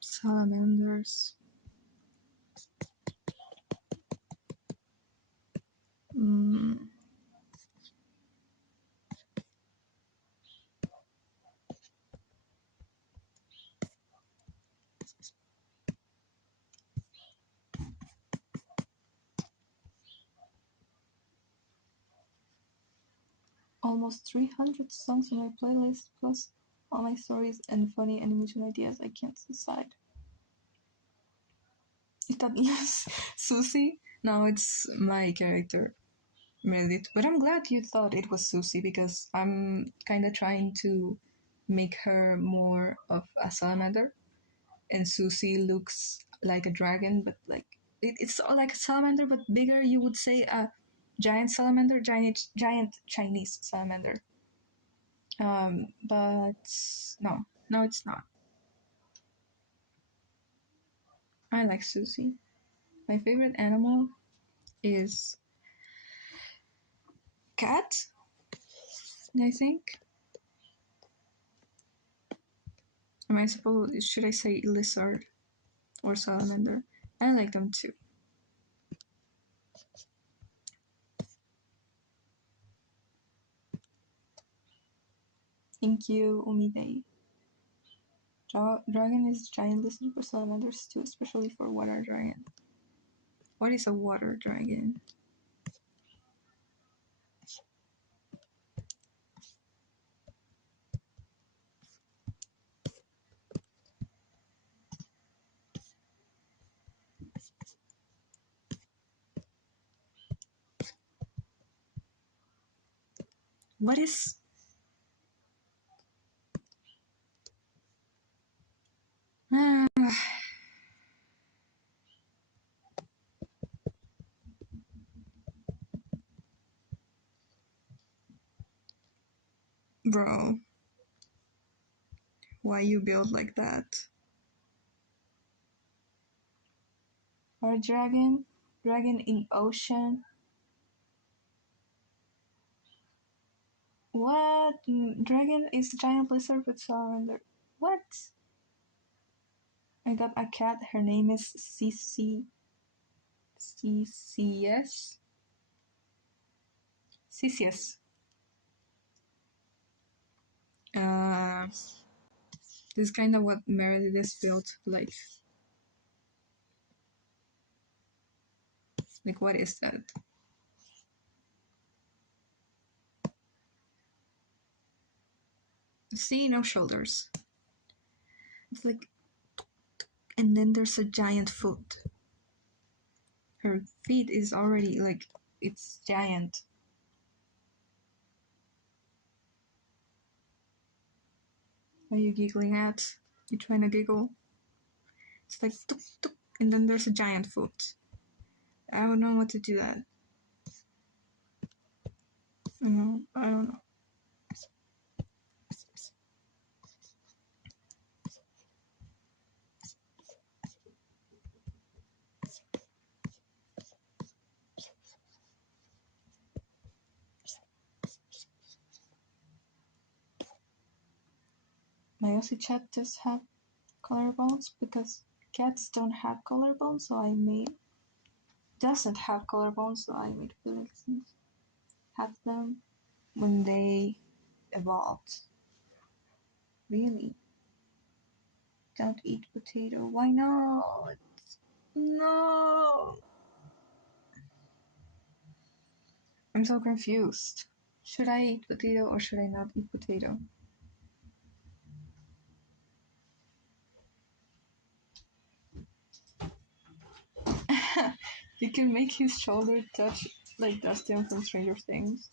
Salamanders. Almost 300 songs on my playlist, plus all my stories and funny animation ideas. I can't decide. Is that Susie? No, it's my character, Meredith. But I'm glad you thought it was Susie because I'm kind of trying to make her more of a salamander. And Susie looks like a dragon, but like it's like a salamander, but bigger. You would say a giant salamander, giant Chinese salamander. But no, it's not. I like Susie. My favorite animal is cat, I think. Am I supposed? Should I say lizard or salamander? I like them too. Thank you, Umide. Dragon is giant lizard for salamanders too, especially for water dragon. What is a water dragon? What is... Bro, why you build like that? Or dragon? Dragon in ocean? What? Dragon is giant lizard with salamander. What? I got a cat. Her name is CC. CCS? CCS. This is kind of what Meredith is built like. Like, what is that? See, no shoulders. It's like, and then there's a giant foot. Her feet is already like, it's giant. What are you giggling at? You trying to giggle? It's like, tuk, tuk, and then there's a giant foot. I don't know what to do that. I don't know. My Aussie chat does have collarbones because cats don't have collarbones, so I made doesn't have collarbones, so I made Felix have them when they evolved. Really? Don't eat potato. Why not? No. I'm so confused. Should I eat potato or should I not eat potato? You can make his shoulder touch like Dustin from Stranger Things.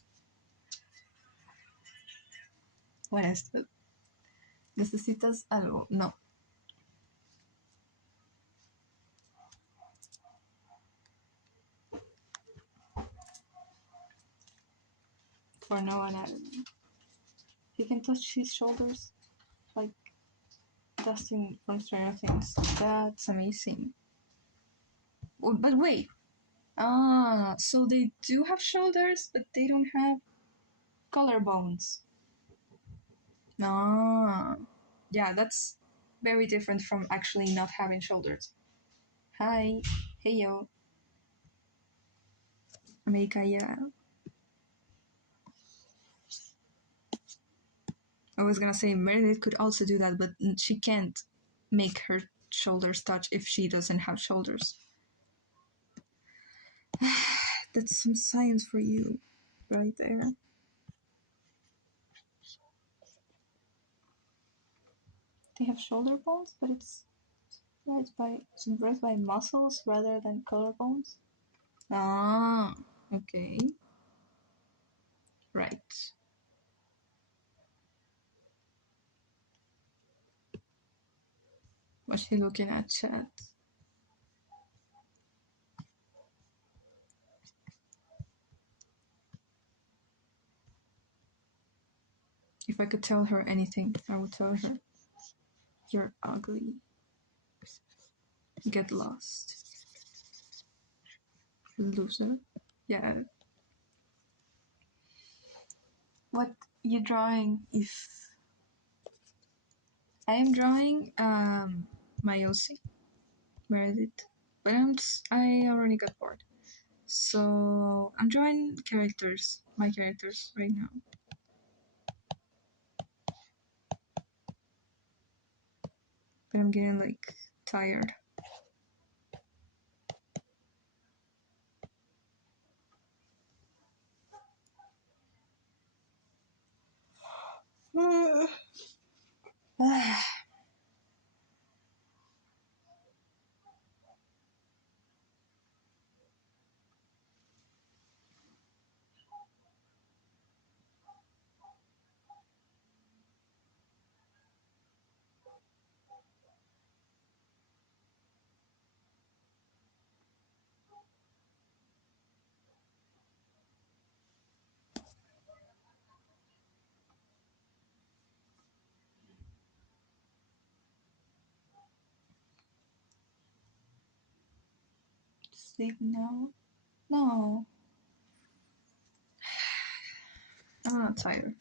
What is that? ¿Necesitas algo? No. For no anatomy. He can touch his shoulders like Dustin from Stranger Things. That's amazing. Oh, but wait. So they do have shoulders, but they don't have collarbones. Yeah, that's very different from actually not having shoulders. Hi. Hey, yo. America, yeah. I was gonna say Meredith could also do that, but she can't make her shoulders touch if she doesn't have shoulders. That's some science for you, right there. They have shoulder bones, but it's bred by muscles rather than collarbones. Okay. Right. What's she looking at, chat? If If I could tell her anything, I would tell her, you're ugly. Get lost. Loser. Yeah. What you drawing? If I am drawing Mayosi, Meredith, but I already got bored. So I'm drawing characters, my characters right now. But I'm getting like tired. Sleep now? No. I'm not tired.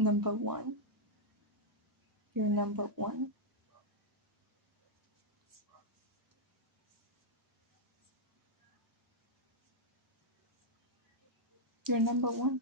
Number one. You're number one. You're number one.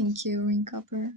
Thank you, Ring Copper.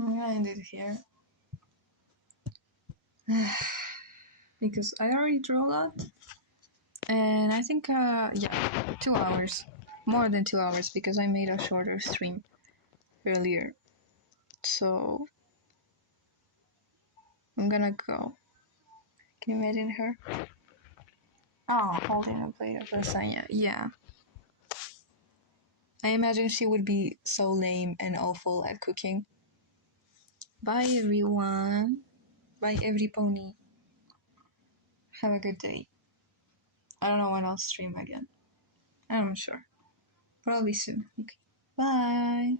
I'm gonna end it here. Because I already drew a lot. And I think, yeah, 2 hours. More than 2 hours because I made a shorter stream earlier. So, I'm gonna go. Can you imagine her? Oh, holding a plate of lasagna. Yeah. I imagine she would be so lame and awful at cooking. Bye, everyone. Bye, every pony. Have a good day. I don't know when I'll stream again. I'm not sure. Probably soon. Okay. Bye.